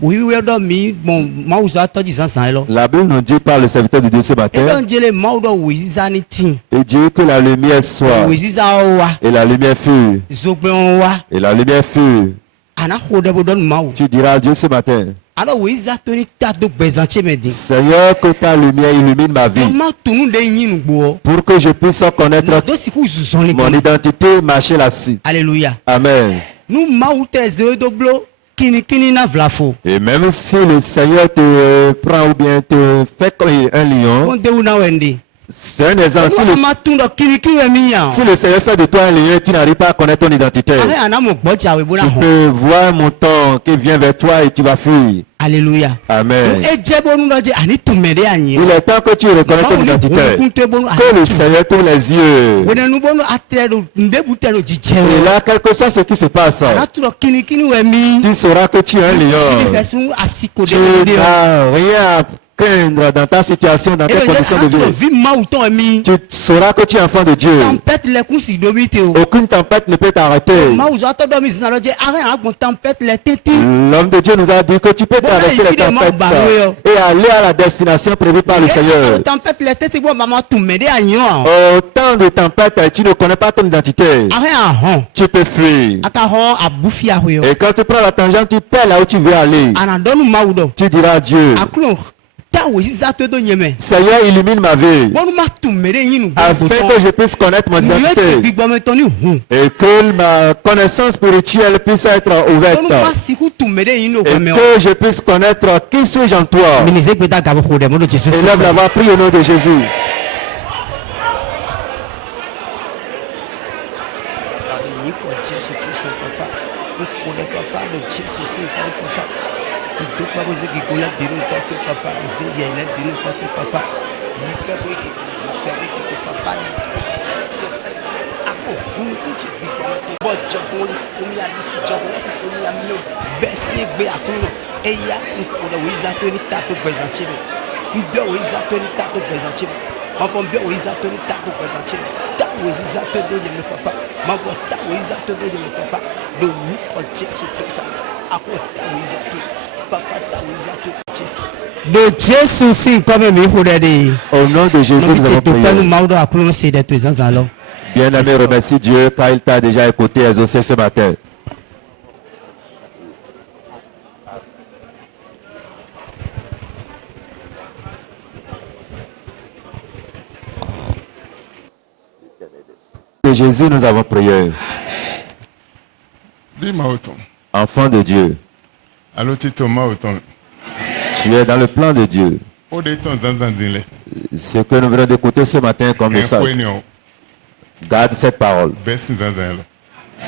Woyiwe ɖɔ mi bon mawu zɔ atɔ dzi zanzan yi lɔ. La Bible nous dit par le serviteur de Dieu ce matin, Eɖɔ ŋdze mawu ɖɔ woziza ni ti. et Dieu que la lumière soit, Wozizawo wa. et la lumière fut, Zogbɛwo wa. et la lumière fut. Ana xo ɖe bo ɖɔ nu mawu. Tu diras à Dieu ce matin, Alɔ woziza to ni ta do gbɛzantse me di. Seigneur, que ta lumière illumine ma vie, Ma tunu ɖe nyi nugbo. pour que je puisse connaître Do si ku zuzɔn li mon kɔnɔ. identité, marcher là-dessus. Alléluia. Amen. Nu mawu tɛ zewe do blo kinikini na vlafo. Et même si le Seigneur te prend ou bien te fait comme un lion, Bon dewu na wɛnde. c'est un exemple. Nu ama tun dɔ kinikini wɛ mi yan. Si le Seigneur fait de toi un lion et tu n'arrives pas à connaître ton identité, Ale anamo gbɔdza wo bona tu hɔn. peux voir un mouton qui vient vers toi et tu vas fuir. Alléluia. Amen. Edze bonu dɔ dze ani tumɛ de anyi. Il est temps que tu reconnais ton identité. Que le Seigneur t'ouvre les yeux. Wòle bonu atɛ do ndebu tɛ do dzidzɛ Et o. là, quel que soit ce qui se passe, Anatu dɔ kinikini wɛ mi. tu sauras que tu es un Sini lion. fɛsun asiko Tu de de o. n'as rien à craindre dans ta situation, dans tes Ebe conditions de anatu dɔ vie. vi mawu tɔn mi. Tu sauras que tu es enfant de Dieu. Tempête lɛ kun si do mi te o. Aucune tempête ne peut t'arrêter. Mawu zɔ atɔ dɔ mi sisan lɔ dze arɛ agbɔn tempête lɛ tete. L'homme de Dieu nous a dit que tu peux traverser les tempêtes et aller à la destination prévue par le Seigneur. Tempête lɛ tete bɔ mama tumɛ de anyi wa. Autant de tempêtes, tu ne connais pas ton identité. Arɛ ahɔn. Tu peux fuir. Aka hɔn abufi ahoyɔ. Et quand tu prends la tangente, tu perds là où tu veux aller. Anadɔnu mawu dɔ. Tu diras à Dieu, Aklo Seigneur, illumine ma vie afin que je puisse connaître mon identité et que ma connaissance spirituelle puisse être ouverte et que je puisse connaître qui suis-je en toi. Élève la voix, prie au nom de Jésus. Au nom de Jésus, nous avons prié. Bien-aimé, remercie Dieu car il t'a déjà écouté et exaucé ce matin. De Jésus, nous avons prié. Dis-moi autant. Enfant de Dieu, Alors tu te mets autant. tu es dans le plan de Dieu. Au de ton zanzandile. Ce que nous venons d'écouter ce matin comme message, garde cette parole Best zanzanlo.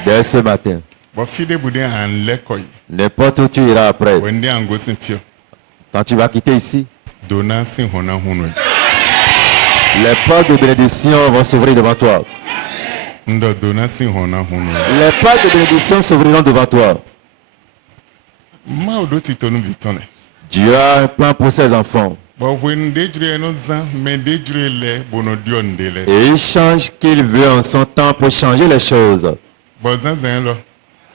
dès ce matin. Bon fide boudin en l'école. N'importe où tu iras après, Wende en gosin fio. quand tu vas quitter ici, Dona sin hona hunwe. les portes de bénédiction vont s'ouvrir devant toi. Ndo dona sin hona hunwe. Les portes de bénédiction s'ouvriront devant toi. Ma odo ti tonu vitone. Dieu a un plan pour ses enfants. Bon when dejre no zan mais dejre le bono dion dele. Et il change qu'il veut en son temps pour changer les choses. Bon zanzanlo.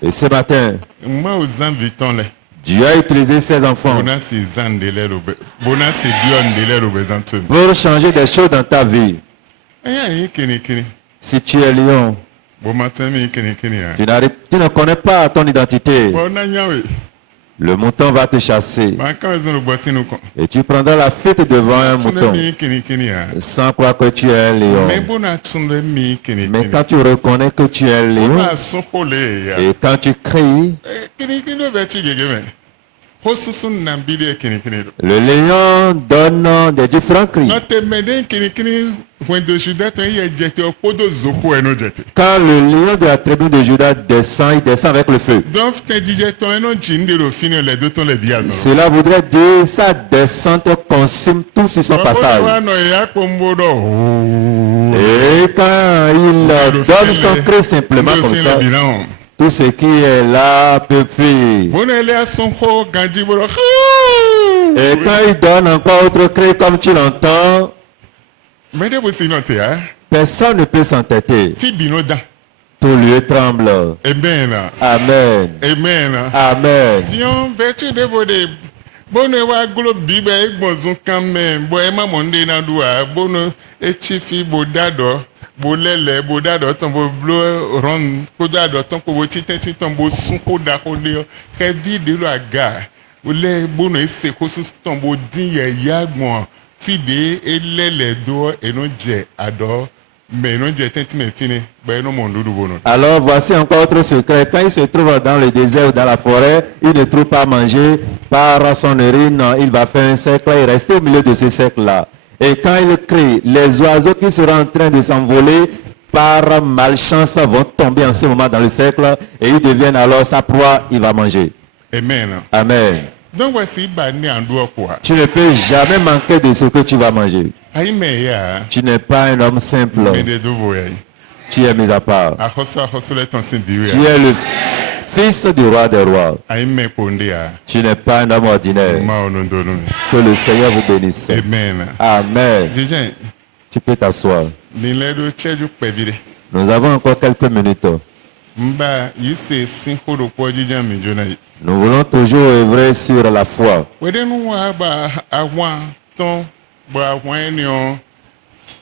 Et ce matin, Ma o zan vitone. Dieu a utilisé ses enfants Bona si zan dele lo be. Bona si dion dele lo bezantun. pour changer des choses dans ta vie. Eya yi kini. Si tu es lion, Bon matin mi kini ya. tu ne connais pas ton identité. Bon na nyawe. Le mouton va te chasser. Ma kan zan lo bosinu ko. Et tu prendras la fuite devant un Tunde mouton mi kini ya. sans croire que tu es un lion. Mais bona tunde mi kini. Mais quand tu reconnais que tu es un lion Bona son pole ya. et quand tu cries, Kini be ti gege me. Hosusun na bide kini do. le lion donne des différents cris. No te meden kini when de Juda ton ye jete opodo zopo eno jete. Quand le lion de la tribu de Juda descend, il descend avec le feu. Donc te dije ton eno jinde lo fini le do ton le biazo. Cela voudrait dire sa descente consume tout sur son passage. Wa no ya kombodo. Et quand il donne son cri simplement comme ça, tout ce qui est là peut fuir. Bonele ason ho ganji boro. Et quand il donne encore autre cri comme tu l'entends, Mais de bosi no te ya. personne ne peut s'entêter. Fi bino da. Tout lieu tremble. Amen. Amen. Amen. Amen. Dion vertu de vode. Bono wa glo bibe egbonzun kan me bo e ma monde na duwa bono e chifi bodado bolele bodado ton bo blo ron bodado ton ko bo titen ton bo sun ko da ko le ke vide lo aga ole bono e se ko sun ton bo din ye yagbon fide elele do e no je ado mais non je tenti me fini ba no mon dudu bono. Alors voici encore autre secret. Quand il se trouve dans le désert ou dans la forêt, il ne trouve pas à manger. Par son urine, il va faire un cercle et rester au milieu de ce cercle-là. Et quand il crie, les oiseaux qui seront en train de s'envoler, par malchance, vont tomber en ce moment dans le cercle et ils deviennent alors sa proie, il va manger. Amen. Amen. Donc voici ba ni ando quoi. Tu ne peux jamais manquer de ce que tu vas manger. Ai me ya. Tu n'es pas un homme simple. Mais de dovo ya. Tu es mis à part. Ahoso le ton sin biwe. Tu es le fils du roi des rois. Ai me ponde ya. Tu n'es pas un homme ordinaire. Ma onondonu. Que le Seigneur vous bénisse. Amen. Amen. Jeje, Tu peux t'asseoir. ni le do cheju pevide. Nous avons encore quelques minutes. Mba yise sin hodo po jija mi jona yi. Nous voulons toujours œuvrer sur la foi. Wede nu wa ba awan ton ba awan ni on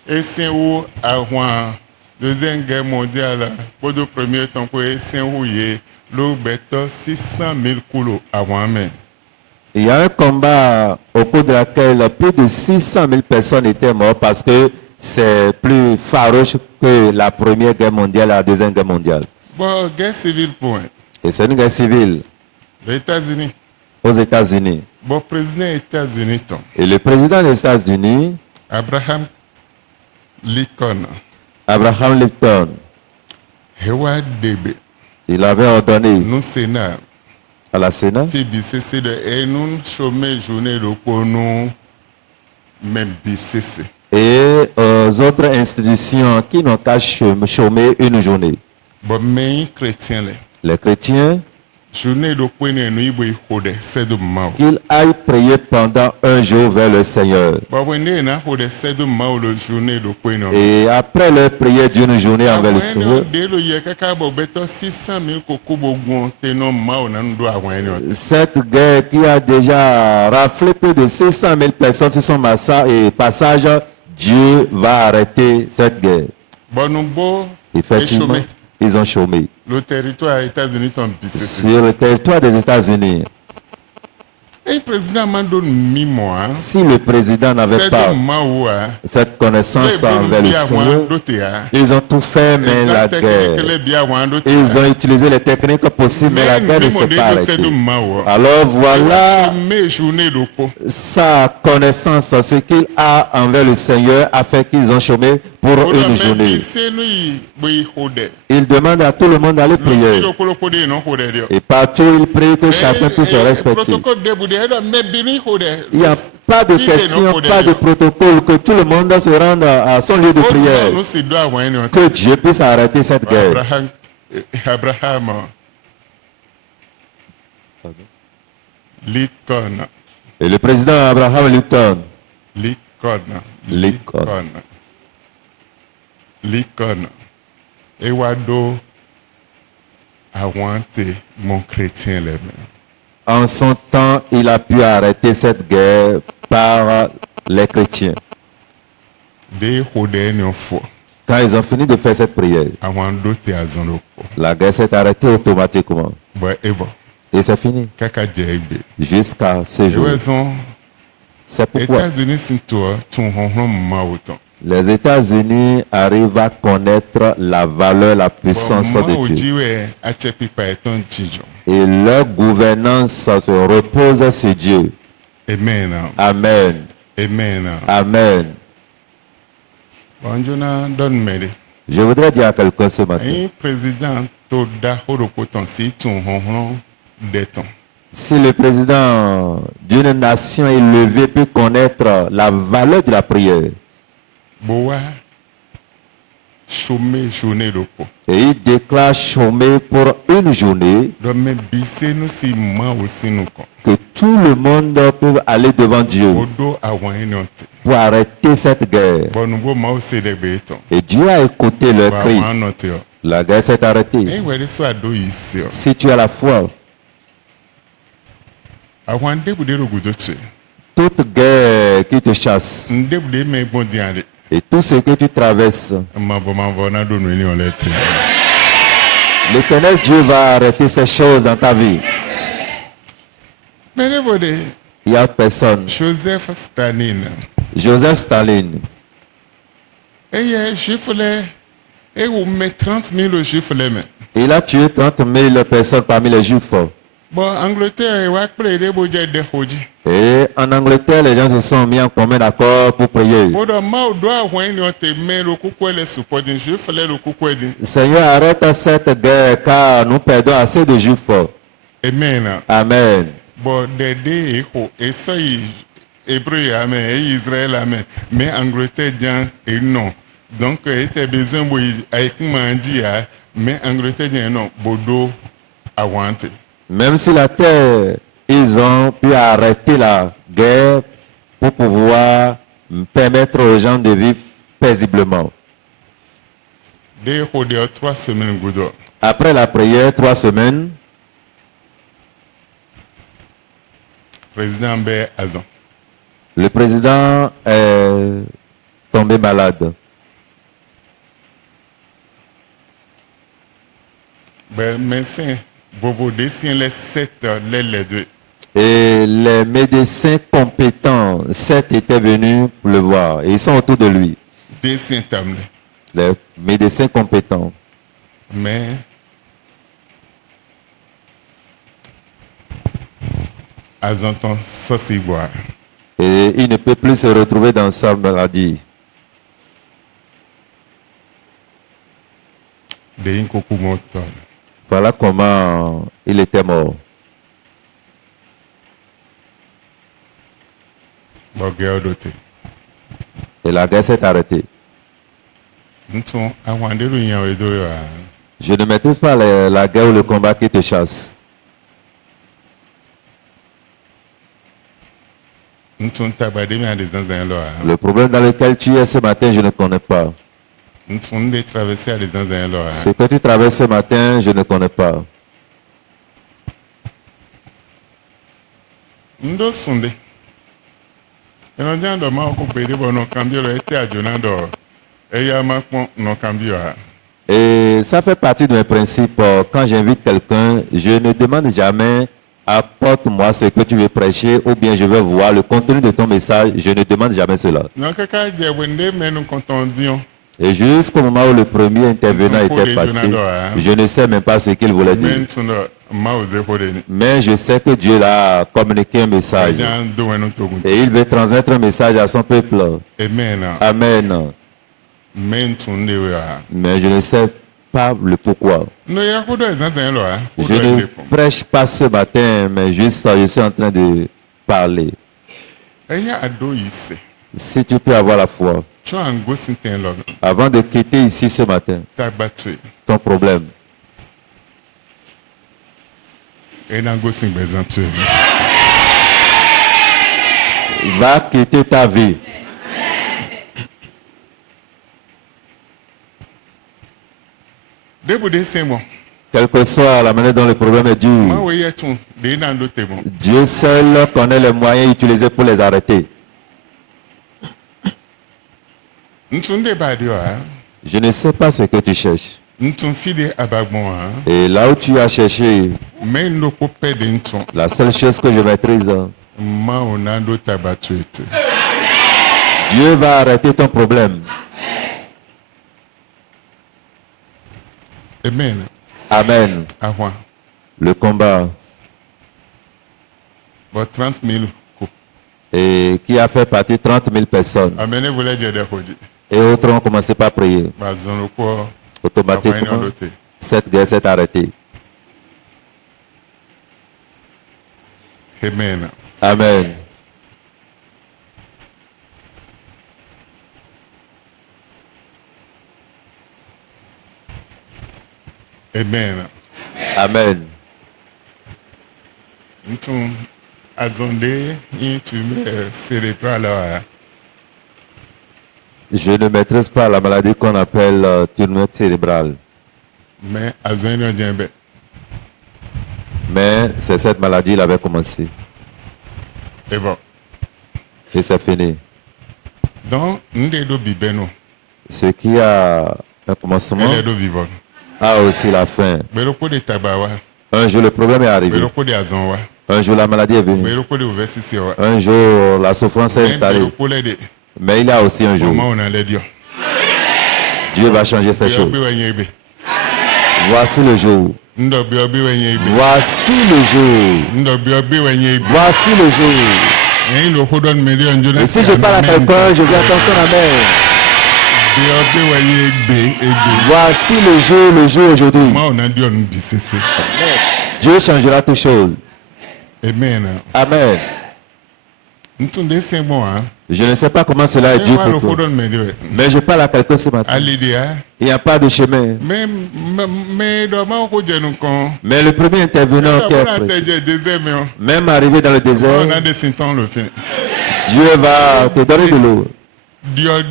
esen wo awan deuxième guerre mondiale podo premier temps ko esen wo ye lo beto 600,000 kulo awan men. Il y a un combat au cours de laquelle plus de 600 000 personnes étaient mortes parce que c'est plus farouche que la Première Guerre mondiale et la Deuxième Guerre mondiale. Bon, guerre civile point. Et c'est une guerre civile Les États-Unis. aux États-Unis. Bon, président des États-Unis, ton. Et le président des États-Unis, Abraham Lincoln. Abraham Lincoln, Hewa Debe. il avait ordonné Nous, Sénat. à la Sénat Fi BCC de et nous chômer journée de pour nous même BCC. et aux autres institutions qui n'ont qu'à chômer une journée. Bon, mais chrétien là. Les chrétiens, Journée de pour nous ibo hode c'est de mao. qu'ils aillent prier pendant un jour vers le Seigneur. Bon, on est na hode c'est de mao le journée de pour nous. Et après leur prière d'une journée envers le Seigneur, De lo ye kaka bo beto 600 000 koko bo gon te no mao na ndo awon eni. cette guerre qui a déjà raflé plus de 600 000 personnes sur son passage, Dieu va arrêter cette guerre. Bon, nous bo Effectivement, ils ont chômé. le territoire des États-Unis ton BCC. Sur le territoire des États-Unis, Et le président m'a donné mi mois. si le président n'avait C'est pas de mao a. cette connaissance envers le Seigneur, ils ont tout fait, mais la guerre. Ils ont utilisé les techniques possibles, mais la guerre ne s'est pas arrêtée. Alors voilà sa connaissance, ce qu'il a envers le Seigneur a fait qu'ils ont chômé pour une journée. Il demande à tout le monde d'aller prier. Et partout, il prie que chacun puisse se respecter. Il n'y a pas de question, pas de protocole, que tout le monde se rende à son lieu de prière. Que Dieu puisse arrêter cette guerre. Abraham Lincoln. Et le président Abraham Lincoln, Lincoln. Ewado awante mon chrétien les mêmes. en son temps, il a pu arrêter cette guerre par les chrétiens. De hode ni fo. Quand ils ont fini de faire cette prière, Awon do te azon lo po. la guerre s'est arrêtée automatiquement. But ever Et c'est fini kaka je egbe. jusqu'à ce jour. Raison C'est pourquoi États-Unis sinto tun honhon ma autant. les États-Unis arrivent à connaître la valeur, la puissance de Dieu. Et leur gouvernance se repose sur Dieu. Amen. Amen. Amen. Amen. Bonjour, donne mère. Je voudrais dire à quelqu'un ce matin, Un président to da horo potentiel ton honhon déton. si le président d'une nation élevée peut connaître la valeur de la prière, Boa chômé journée de po. et il déclare chômer pour une journée, Donc mais bise nous si moi aussi nous kon. que tout le monde peut aller devant Dieu Odo awon enote. pour arrêter cette guerre. Bon nous bo ma aussi de beton. Et Dieu a écouté leur cri. Awon note yo. La guerre s'est arrêtée. Eh wele so ado ici. Si tu as la foi, Awon debude ro gujo tse. toute guerre qui te chasse Ndebude me bon diande. et tout ce que tu traverses, Ma na do no ni on lete. l'Éternel Dieu va arrêter ces choses dans ta vie. Mais debude Il y a personne. Joseph Stalin. Joseph Staline, Eye juif le e ou met 30 000 juifs le men. il a tué 30 000 personnes parmi les Juifs. Bon, Angleterre, wa kple de bo je de hoji. Et en Angleterre, les gens se sont mis en commun d'accord pour prier. Bodo ma o do ahwen ni o te me lo kuku le support din juif le lo kuku din. Seigneur, arrête cette guerre car nous perdons assez de Juifs. Amen. Amen. Bon, de ho e so yi Hébreu amen, et Israël amen. Mais Angleterre dit et non. Donc, il était besoin de avec mandi mais Angleterre dit non. Bodo awante. Même sur la terre, ils ont pu arrêter la guerre pour pouvoir permettre aux gens de vivre paisiblement. De ho de 3 semaines goudou. Après la prière, 3 semaines, Président Bé Azon. le président est tombé malade. Ben, médecin, vous dessinez les 7 les deux. Et les médecins compétents, 7 étaient venus pour le voir. Et ils sont autour de lui. Dessin table. Les médecins compétents. Mais Azanton, ça c'est boire. Et il ne peut plus se retrouver dans sa maladie. De Inkoku Moton. Voilà comment il était mort. Bogé doté. Et la guerre s'est arrêtée. Nton, Awandelu Yawedo. Je ne maîtrise pas la guerre ou le combat qui te chasse. Nton Tabademi a des Zanzanloa. Le problème dans lequel tu es ce matin, je ne connais pas. Nton de traverser à des Zanzanloa. Ce que tu traverses ce matin, je ne connais pas. Ndo Sunde. Et on dit à l'homme qu'on peut dire bon, cambio le été à Jonado. Et il y a maintenant non cambio. Et ça fait partie de mes principes. Quand j'invite quelqu'un, je ne demande jamais apporte-moi ce que tu veux prêcher ou bien je veux voir le contenu de ton message. Je ne demande jamais cela. Non, quelqu'un dit Wende, mais nous comptons dire. Et jusqu'au moment où le premier intervenant était passé, je ne sais même pas ce qu'il voulait dire. Mais je sais que Dieu l'a communiqué un message. Et il veut transmettre un message à son peuple. Amen. Mais je ne sais pas le pourquoi. Je ne prêche pas ce matin, mais juste je suis en train de parler. Si tu peux avoir la foi. Avant de quitter ici ce matin, ton problème. Va quitter ta vie. Quelle que soit la manière dont le problème est dur, Dieu seul connaît les moyens utilisés pour les arrêter. Je ne sais pas ce que tu cherches. Et là où tu as cherché, la seule chose que je maîtrise, Dieu va arrêter ton problème. Amen. Amen. Le combat. 30 000. Et qui a fait partie de 30 000 personnes. Et autres ont commencé par prier. Automatiquement, cette guerre s'est arrêtée. Amen. Amen. Amen. Amen. Nous azondé tumeur cérébrale. Je ne maîtrise pas la maladie qu'on appelle tumeur cérébrale. Mais azondé diabète. Mais c'est cette maladie, il avait commencé. Et bon. Et c'est fini. Donc, nous devons vivre. Ce qui a un commencement a aussi la fin. Un jour, le problème est arrivé. Un jour, la maladie est venue. Un jour, la souffrance est installée. Mais il y a aussi un jour. Dieu va changer ces choses. Voici le jour. Voici le jour. Voici le jour. Et si je parle à quelqu'un, je vais entendre son amen. Voici le jour aujourd'hui. Dieu changera toutes choses. Amen. Amen. Je ne sais pas comment cela est dû pour toi. Mais je parle à quelqu'un ce matin. Il n'y a pas de chemin. Mais le premier intervenant qui est prêt, même arrivé dans le désert, Dieu va te donner de l'eau. Un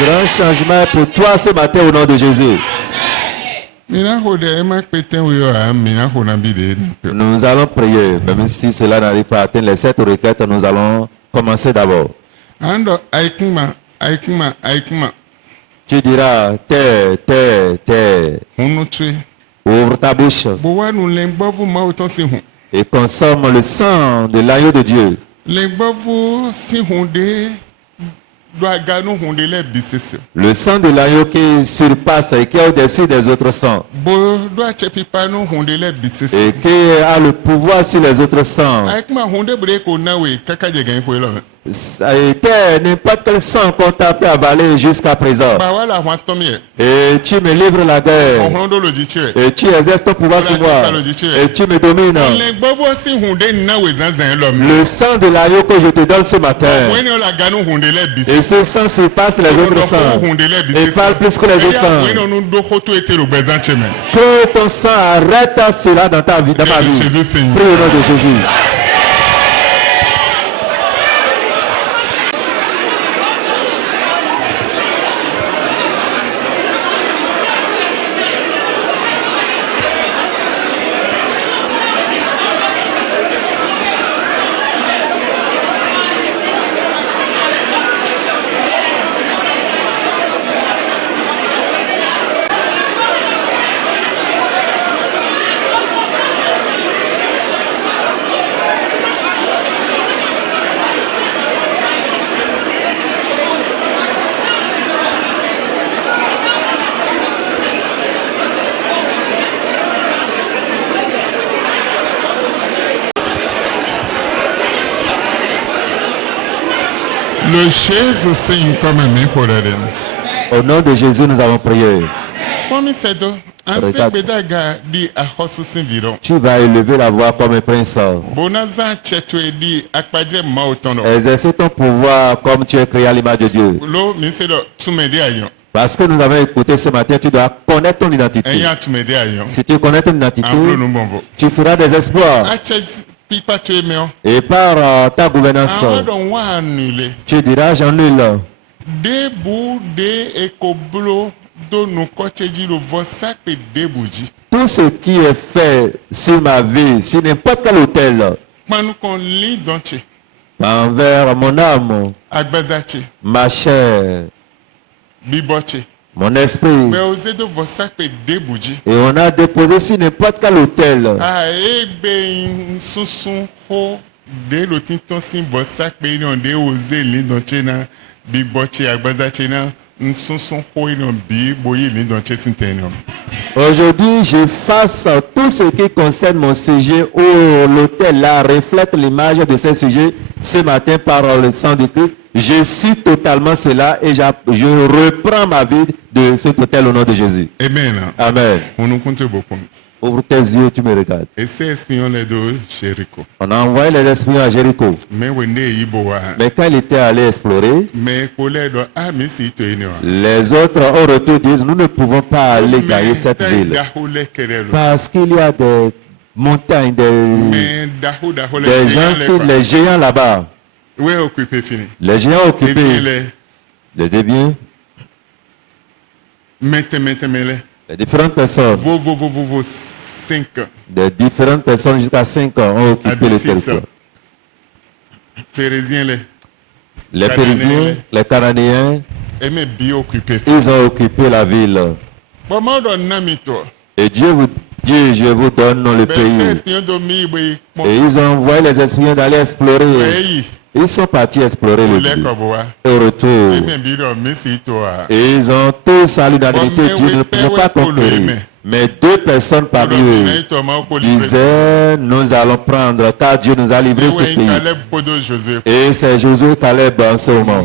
grand changement pour toi ce matin au nom de Jésus. Nous allons prier, même si cela n'arrive pas à atteindre les 7 requêtes, nous allons commencer d'abord. Tu diras terre, terre, terre. Ouvre ta bouche bo wa nu le gbɔ fu mawu tɔn si hun et consomme le sang de l'agneau de Dieu. le gbɔ fu si hun de do aga nu hun de lɛ bi sese Le sang de l'agneau qui surpasse et qui est au-dessus des autres sangs. bo do atsɛ pipa nu hun de lɛ bi sese Et qui a le pouvoir sur les autres sangs. ayi kuma hun de bere ko na we kaka jɛ gɛn fo yi lɔ mɛ Ça a été n'importe quel sang qu'on t'a pu avaler jusqu'à présent. ba wa la hun atɔn mi yɛ Et tu me livres la guerre. ɔhun do lo dzi tsi yɛ Et tu exerces ton pouvoir sur moi. Et tu me domines. le gbɔ fu si hun de na we zanzan yi lɔ mɛ Le sang de l'agneau que je te donne ce matin. wɔn ni o la ga nu hun de lɛ bi Et ce sang surpasse les autres sangs. Et parle plus que les autres sangs. wɔn ni o do koto ete lo gbɛ zan tse mɛ. Que ton sang arrête cela dans ta vie, dans ma vie. Jésus Seigneur. Prie au nom de Jésus. Le Jésus Seigneur comme mi ko dɛ dɛ. Au nom de Jésus, nous avons prié. Kɔmi sɛdɔ an se gbedaga di axɔsusin vi dɔn. Tu vas élever la voix comme un prince. Bonazan cɛto ye di akpadze maaw tɔn dɔ. Exercer ton pouvoir comme tu es créé à l'image de Dieu. lo mi se dɔ tumɛdi ayan. Parce que nous avons écouté ce matin, tu dois connaître ton identité. ɛyin atumɛdi ayan. Si tu connais ton identité, an bolo nu bɔnbɔ. tu feras des exploits. atsɛ pipa to ye mɛ o. Et par ta gouvernance, awɔ dɔn wa nule. tu diras j'annule. debu de ekoblo do nukɔtsedzi lo vɔ sakpe debu dzi. Tout ce qui est fait sur ma vie, sur n'importe quel hôtel, kpanukɔ li dɔn tse. envers mon âme, agbɛza tse. ma chair, bibɔ tse. mon esprit, mɛ o se do vɔ sakpe debu dzi. et on a déposé sur n'importe quel hôtel. egbe sunsun xɔ de lo titɔ si bɔ sakpe yi nɔ de o ze li dɔn tse na bibɔ tse agbɛza tse na nsunsun xɔ yi nɔ bi boyi li dɔn tse si tɛ nɔ. Aujourd'hui, j'efface tout ce qui concerne mon sujet où l'hôtel là reflète l'image de ce sujet ce matin par le sang de Christ. Je suis totalement cela et je reprends ma vie de cet hôtel au nom de Jésus. amen. Amen. onukun tɛ bɔ kɔmi. Ouvre tes yeux, tu me regardes. ese espion le do Jéricho. On a envoyé les espions à Jéricho. mɛ wende yi bo wa. Mais quand il était allé explorer, mɛ kpolɛ dɔ a mi si to yen wa. les autres au retour disent, nous ne pouvons pas aller gagner cette ville. dahu lɛ kɛrɛ lo. Parce qu'il y a des montagnes, mɛ dahu lɛ des gens, les géants là-bas. oui occupé fini. Les géants ebi occupés, lɛ les ébiens, mɛtɛmɛtɛmɛ lɛ. les différentes personnes, vovovovovo 5 des différentes personnes jusqu'à 5 ans ont occupé le territoire. phérésiens lɛ. Les Cananéens. Périsiens, les Cananéens, ɛmɛ bi occupé fini. ils ont occupé la ville. bɔn maaw dɔ nami tɔ. Et Dieu vous dit, je vous donne le bɛ se pays. espion dɔ mi bo yi Et kpɔn. ils ont envoyé les espions d'aller explorer. ɛyi Ils sont partis explorer o le lɛ pays. kɔ bo wa. Et au retour, ɛmɛ bi dɔ mi si to wa. et ils ont tous à l'unanimité Mais dit, oui, nous ne pouvons mais pas oui, conquérir. mais- Mais deux personnes parmi eux disaient, nous allons prendre, car Dieu nous a livré ce pays. Et c'est Josué et Caleb en ce moment.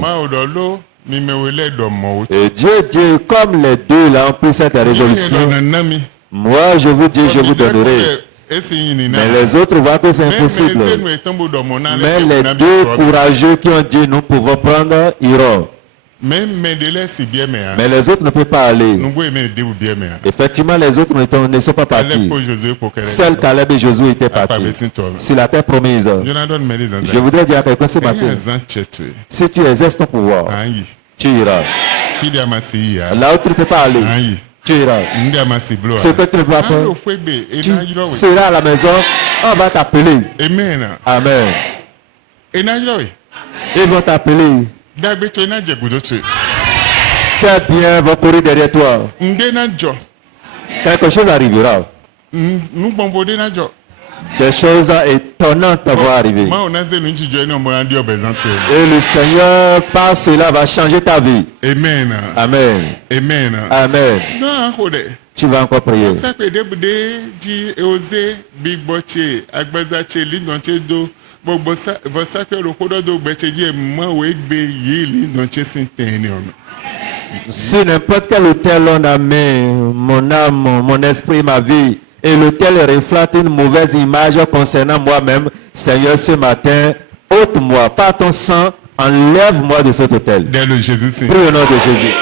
Et Dieu dit, comme les deux là ont pris cette résolution, moi je vous dis, je vous donnerai. Mais les autres voient que c'est impossible. Mais les deux courageux qui ont dit, nous pouvons prendre, iront. Mais les autres ne peuvent pas aller. Effectivement, les autres ne sont pas partis. Seuls Caleb et Josué étaient partis sur la terre promise. Je voudrais dire à quelqu'un ce matin, si tu exerces ton pouvoir, tu iras. Là où tu ne peux pas aller, tu iras. Ce que tu ne peux pas faire, tu seras à la maison, on va t'appeler. Amen. Ils vont t'appeler. Tes biens vont courir derrière toi. Quelque chose arrivera. nous bon na jo. Des choses étonnantes vont arriver. Ma on a zé lunchi jo ni on m'a dit obezantu. Et le Seigneur, par cela, va changer ta vie. Amen. Amen. Amen. Amen. Non, kode. Tu vas encore prier. Ça peut débouder ji eoze big boche agbazache lindonche do gbogbo sa vosa pe lo kodo do gbeche ji mo we gbe yi lindonche sinteni ono. Sur n'importe quel hôtel on a mis mon âme, mon esprit, ma vie, et l'hôtel reflète une mauvaise image concernant moi-même, Seigneur, ce matin, ôte-moi par ton sang, enlève-moi de cet hôtel. Dès le Jésus. Prie au nom de Jésus.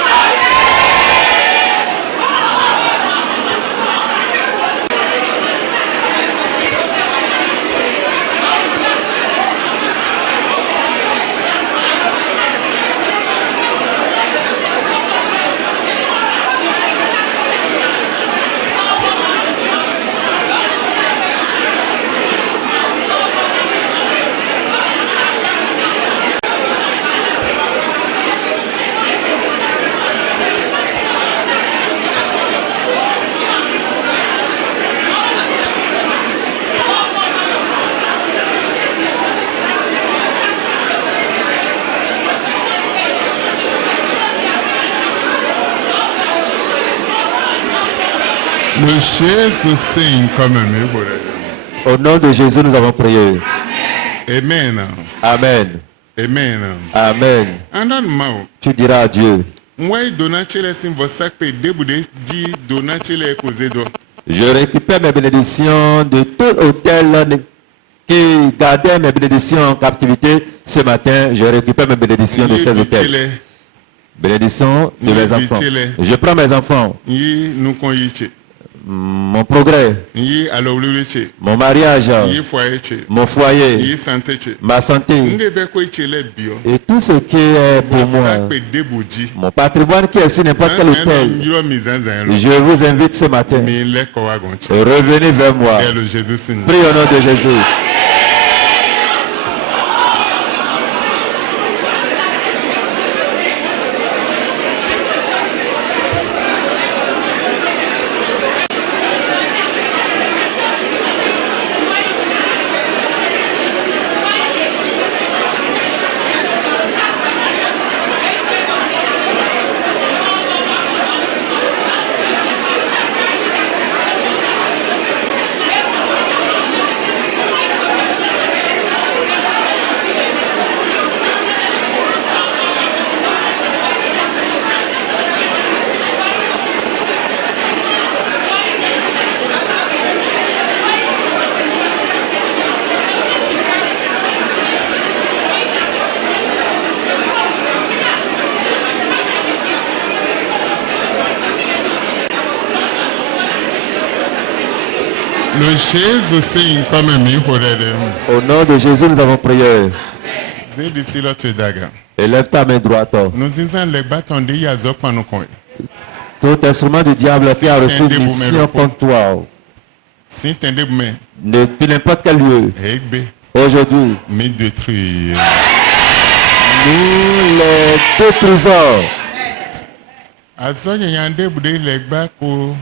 Le Jésus signe quand même. Au nom de Jésus, nous avons prié. Amen. Amen. Amen. Amen. Andan mao. Tu diras à Dieu, Moi donachele sim vosak pe déboude ji donachele kozedo. je récupère mes bénédictions de tout hôtel qui gardait mes bénédictions en captivité. Ce matin, je récupère mes bénédictions de ces hôtels. Bénédiction de mes enfants. Je prends mes enfants, Yi nukon yiche. mon progrès, Yi alowluche. mon mariage, Yi foyeche. mon foyer, Yi santeche. ma santé Ngebe ko ichele bio. et tout ce qui est pour moi. Vosak pe débouji. Mon patrimoine qui est sur n'importe quel hôtel. Je vous invite ce matin. Mi leko wagonche. Revenez vers moi. Dès le Jésus signe. Prie au nom de Jésus. Le Jésus signe quand même. Au nom de Jésus, nous avons prié. C'est d'ici là tu daga. Élève ta main droite. Nous disons les bâtons de Yazok Panukon. Tout instrument du diable qui a reçu mission contre toi, Si tu es mais, depuis n'importe quel lieu, Hegbe, aujourd'hui, mais détruire. nous les détruisons. Azoya yande bude legba ko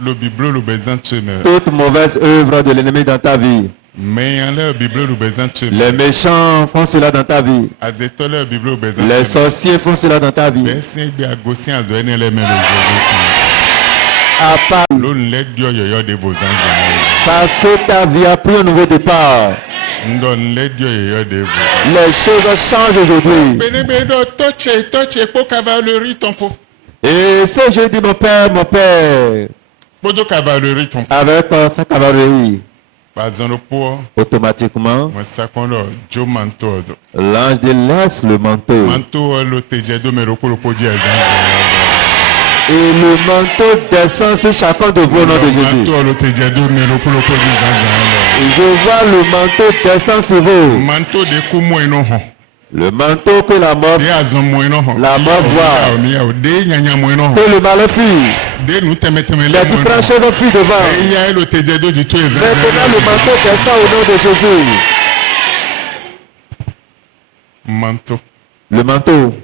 le biblo le bezan tume. Toute mauvaise œuvre de l'ennemi dans ta vie. Mais yan le biblo le bezan tume. Les méchants font cela dans ta vie. Azeto le biblo le bezan. Les sorciers font cela dans ta vie. Bese bi agosi azoye ne le melo Jésus. À part L'on le dio yoyo de vos anges. parce que ta vie a pris un nouveau départ. Ndon le dio yoyo de vos. Les choses changent aujourd'hui. Benebedo toche po cavalerie tompo. Et ce jeudi, mon père, Podo cavalerie tompo. avec sa cavalerie, Bazan le po. automatiquement, Moi ça qu'on le jo manto. l'ange délaisse le manteau. Manto lo tejedo me roko lo podi azan. Et le manteau descend sur chacun de vous au nom de Jésus. Manto lo tejedo me roko lo podi azan. Et je vois le manteau descendre sur vous. Manto de kumo eno ho. Le manteau que la mort, De azan mo eno ho. La mort voit. De nyanya mo eno ho. que le malheur fuit. De nu teme le Les mo différentes eno. choses fuient devant. E ya lo tejedo di to ezan. Maintenant, le manteau descend au nom de Jésus. Manto. Le manteau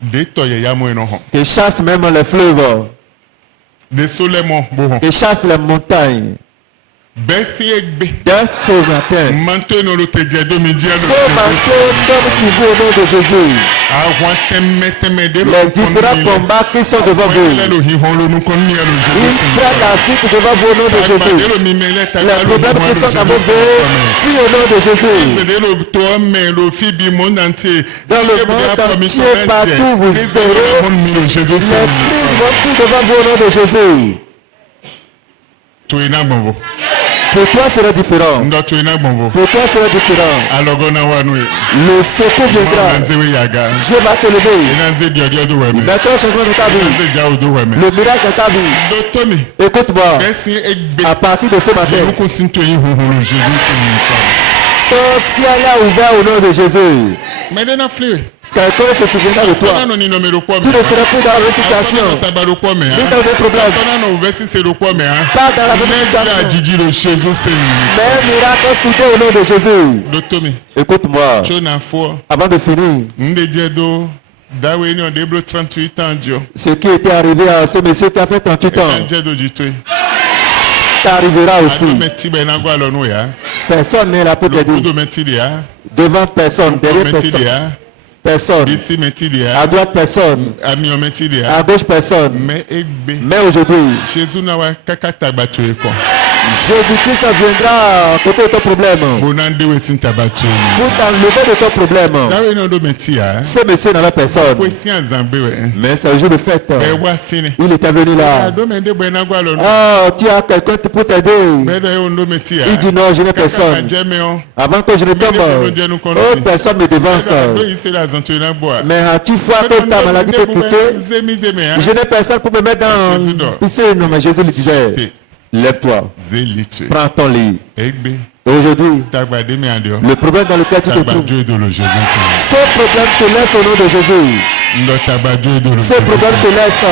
De to ye ya mo eno ho. qui chasse même les fleuves. de Solomon bon et chasse les montagnes Bessie egbe dès ce matin. manteau no lo teje do mi dia Ce matin, donne sur vous au nom de Jésus. àwọn tẹmẹtẹmẹ de Les différents combats qui sont devant vous. lo hi hon lo nu kon ni lo Ils prennent la fuite devant vous au nom de Jésus. lo mi mele ta Les problèmes qui sont à vos vies, fuient au nom de Jésus. de lo to me lo fi bi monde entier Dans le monde entier, partout vous serez, les crises vont fuir devant vous au nom de Jésus. to ina gbonvo Pour toi, c'est différent. ndo to ina gbonvo Pour toi, c'est différent. alogona wanu Le secours viendra. nzewe yaga Dieu va te lever. ina nze di odi odo weme Mettons un changement de ta vie. nze ja odo weme Le miracle de ta vie. do to mi Écoute-moi. Bessie egbe À partir de ce matin, je ko sin to yi ho lo Jésus c'est ton ciel est ouvert au nom de Jésus. mais de na flewe Quelqu'un se souviendra de toi. sana no ni numero kwa Tu ne seras plus dans la situation. tabaro kwa me Ni dans des problèmes. sana no vesi se ro kwa me ha Pas dans la même Nẹ́gbẹ́ situation. àjíjí lo Jésus c'est Mais un miracle soudé au nom de Jésus. do to mi Écoute-moi. tso na fo Avant de finir, nde je do dawe ni on deblo 38 ans dio ce qui était arrivé à ce monsieur qui a fait 38 ans, je do ji to t'arrivera ado aussi. me ti be na gwa lo nu ya Personne n'est là pour lo t'aider. kudo me ti dia Devant personne, derrière me ti personne. dia Personne. ici me ti dia À droite, personne. ami o me ti dia À gauche, personne. mais egbe Mais aujourd'hui, Jésus na wa kaka tagba to e ko Jésus-Christ viendra à côté de ton problème bo na ndewe sin tagba to pour t'enlever de ton problème. dawe ni on do me ti ya Ce monsieur n'avait personne. ko si azambe we Mais c'est un jour de fête. e wa fini Il était venu là. ado me ndebo na gwa lo nu Oh, tu as quelqu'un pour t'aider. mais do e on do me ti ya Il dit non, je n'ai kaka personne. jeme o Avant que je ne tombe, oh, personne me devance. Mais as-tu foi que ta maladie peut quitter? Je n'ai personne pour me mettre dans la piscine. Mais Jésus lui disait, lève-toi, prends ton lit. Et aujourd'hui, le problème dans lequel tu te trouves, ce problème te laisse au nom de Jésus. Ce problème te laisse.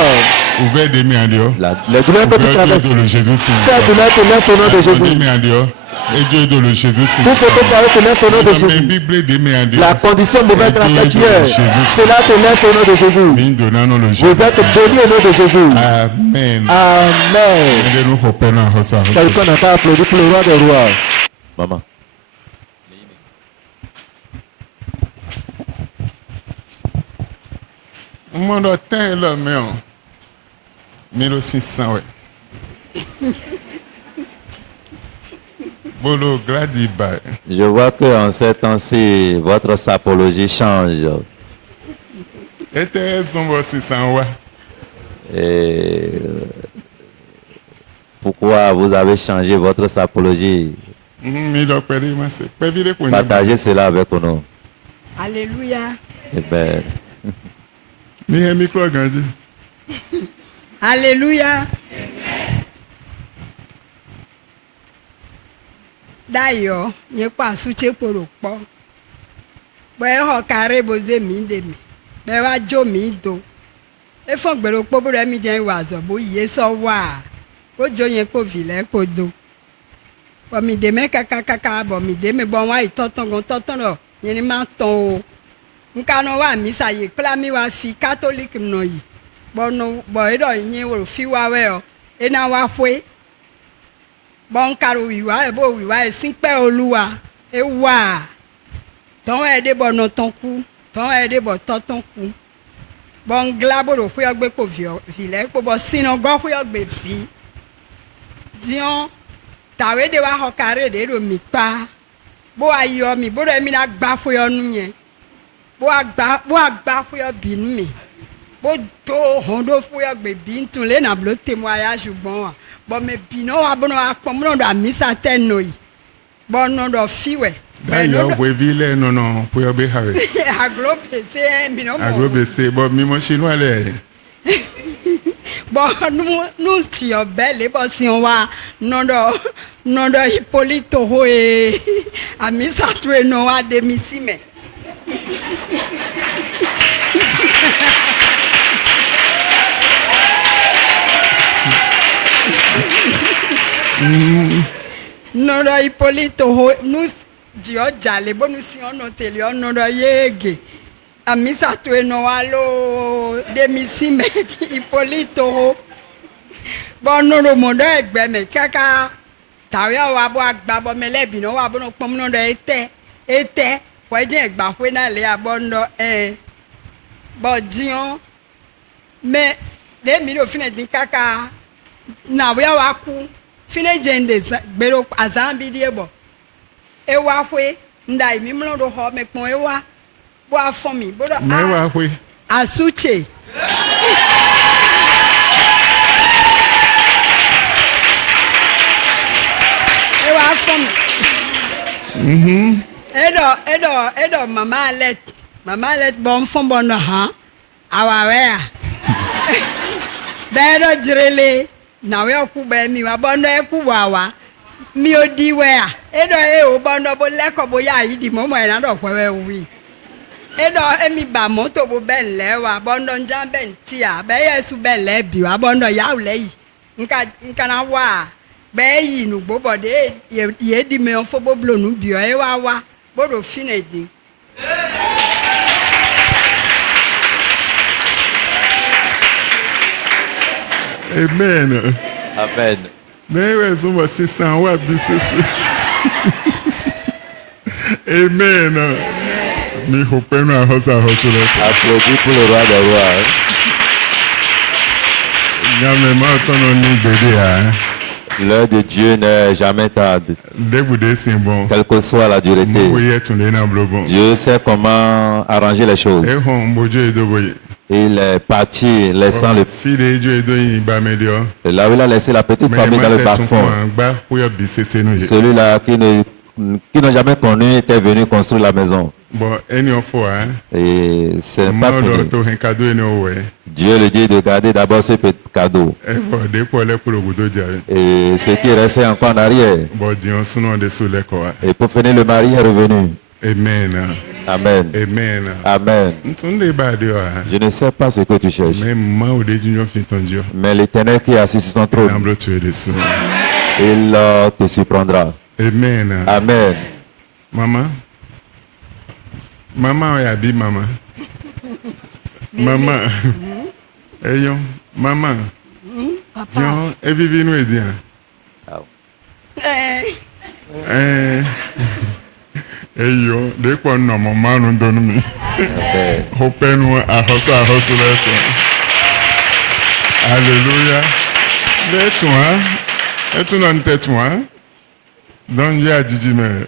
Les douleurs que tu traverses, ces douleurs te laissent au nom de Jésus. Tout ce que tu te laisse au nom de Jésus. La condition mauvaise dans laquelle tu es, cela te laisse au nom de Jésus. Vous êtes bénis au nom de Jésus. Amen. Amen. Quelqu'un n'a pas applaudi pour le roi des rois. Maman. Mon temps là, mais on. 1600, ouais. Bolo Gladiba. Je vois qu'en ces temps-ci, votre sapologie change. Était son 600, ouais. Et pourquoi vous avez changé votre sapologie? Partagez cela avec nous. Alléluia. Amen. Alléluia. D'ailleurs, il n'y a pas de soutien pour le pont. Il y a un carré de mi. Il y a un jo mi do. Il faut que le pont pour le midi oiseau. Il y a ça wa. Ko jo yen ko vile ko do. Bon mi de me kaka bon mi de me bon wa itoton no. Yen ma ton o. Nka no wa mi sa ye kla mi wa fi catholic no yi. Bon no bon e do yin wo fi wa we o. E na wa fwe. Bon karo wiwa e bo wiwa e sin pe Olúwa e wa ton e de bo no ton ku ton e de bo ton ku bon glabo ro fwe ogbe ko vile ko bo sino go fwe ogbe bi dion tawe de wa ho kare de ro mi pa bo ayo mi bo re mi na gba fwe onu yen bo agba fwe obi nu mi bo do hondo fwe ogbe bi ntun le na blo témoignage bon bon mais bino wa bono akomo do amisa tenoi bon no do fiwe d'ailleurs we vile non pour be have aglobe se mi no aglobe se bon mi mo chinois le bon nous ti obele bo si on wa no do Hippolyte ho e amisa tu e no wa de misime Nodo Hippolyte ho nous dio jale bo nous si on tele on nodo yege amisa tu no walo de misime Hippolyte ho Bon, non, le monde est bien, mais kaka. T'as vu, on va boire gbabo, mais les bino, on va boire comme non de été. Pour dire gbabo, na le abondo bon dion. Mais les mille fine di kaka. Na we waku. Fine jende bero azambi diebo. E wa fwe ndai mi mlo do ho me pon e wa. Bo afomi, bo do Mais ouais, oui. asuche. Ewa afomi. Edo mama let bon fon bon no ha. Awa we a. Bedo jirele na we ku be mi wa bon no e ku wa. Mi odi we a. Edo o bon no bo leko bo ya yi di mo mo na do we wi. Edo emi ba moto bo ben le wa bon no njan ben ti a. Be yesu ben le bi wa bon no ya le yi. Nka na wa. Be yi nu gbobo de ye di me on fo bo blo nu bi o e wa bodo fine di. Amen. Amen. Mais ouais, on va se sans ouais, Amen. Mi hope na hosa hosa. Applaudis pour le roi des rois. Jamais ma ton ni bébé hein. L'heure de Dieu n'est jamais tarde, Déboude c'est bon. quelle que soit la durée. Mo ye tunde na blobon. Dieu sait comment arranger les choses. E hon bojo edoboye. Il est parti laissant le... Fille ejo edo yin ba medio. Là où il a laissé la petite famille dans le bas-fond. Gba huyo bi sese no ye. Celui-là qui n'a jamais connu était venu construire la maison. Bon, eni ofo hein. Et c'est pas Mo do fini. to hen cadeau eni owe. Dieu le dit de garder d'abord ce petit cadeau. E bo de ko le pour obodo jare. Et ce qui est resté encore en arrière. Bon dion suno de sole ko. Et pour finir, le mari est revenu. Amen. Amen. Amen. Amen. Ntunde ba de wa. Je ne sais pas ce que tu cherches. Mais ma o de junior fin ton Dieu. Mais l'Éternel qui est assis sur son trône, Namblo tu de sunu. il te surprendra. Amen. Amen. Maman. Maman ya bi maman. Maman. Eyon, maman. Papa. Dion, e vivi nou e diyan. Eyo, de kwa no mama no donu mi. Amen. Hope no ahoso leto. Alléluia. De toi, et tu n'en t'es toi. Don ya jiji me.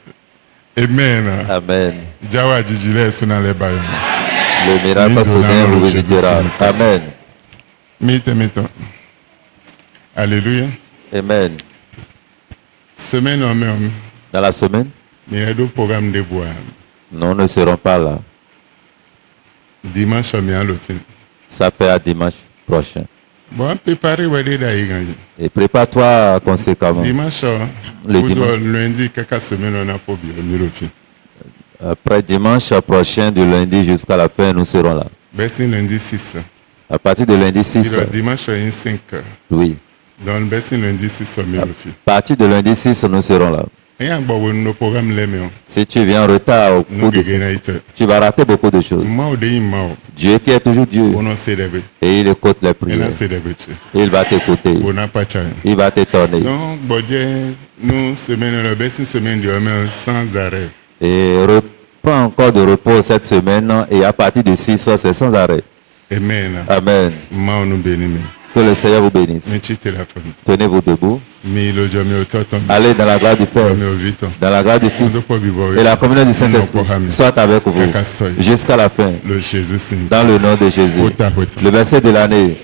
Amen. Amen. Jawa jiji le suna le bayo. Le miracle soudain vous visitera. Amen. Mite. Alléluia. Amen. Semaine en même. Dans la semaine, Mais il y a deux programmes de bois. nous ne serons pas là. Dimanche, on a le film. Ça fait à dimanche prochain. Bon, préparez vous d'ailleurs. Et prépare-toi conséquemment. Dimanche, Le ou dimanche. lundi, quelques semaines, on a phobie, le film. Après dimanche prochain, du lundi jusqu'à la fin, nous serons là. Ben, c'est lundi 6. À partir de lundi 6, Dimanche, il y a 5. oui. Donc, ben, c'est lundi 6, on a le film. À partir de lundi 6, nous serons là. Et il y a nos programmes, les miens. Si tu viens en retard au Nous, cours de tu vas rater beaucoup de choses. moi, au début, Dieu qui est toujours Dieu. on a célébré. Et il écoute les On a prières. célébré. Il va t'écouter. On n'a pas de Il va t'étonner. donc, bon Dieu, nous, semaine, c'est une semaine de sans arrêt. Et reprends encore de repos cette semaine. Et à partir de 6 heures, c'est sans arrêt. Amen. Amen. Moi, nous bénissons. Que le Seigneur vous bénisse. Mais tu t'es la famille. Tenez-vous debout. Mais le Dieu, mais autant, Allez dans la gloire du Père, mais au vite. dans la gloire du Fils et la communion du Saint-Esprit soit avec vous jusqu'à la fin. Le Jésus, c'est Dans le nom de Jésus. Le verset de l'année.